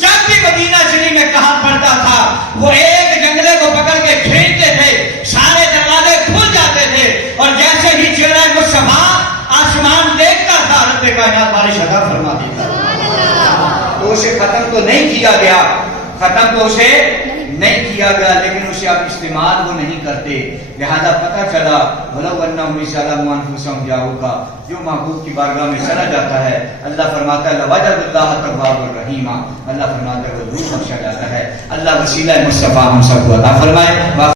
جب بھی مدینہ شریف میں کہاں پڑتا تھا وہ ایک جنگلے کو پکڑ کے کھینچتے تھے، سارے دروازے کھل جاتے تھے، اور جیسے ہی چہرہ مصطفیٰ آسمان دیکھتا تھا رب کائنات بارش عطا فرما دیتا۔ تو اسے ختم تو نہیں کیا گیا، ختم تو اسے نہیں کیا گیا، لیکن اسے آپ استعمال وہ نہیں کرتے، لہذا پتہ چلا وَلَوْ أَنَّهُمْ إِذْ ظَلَمُوا أَنفُسَهُمْ جَاءُوكَ، جو محبوب کی بارگاہ میں چلا جاتا ہے اللہ فرماتا ہے لَوَجَدُوا اللَّهَ تَوَّابًا رَحِيمًا، اللہ فرماتا ہے وہ ضرور بخشا جاتا ہے۔ اللہ وسیلہ مصطفیٰ ہم سب کو عطا فرمائے۔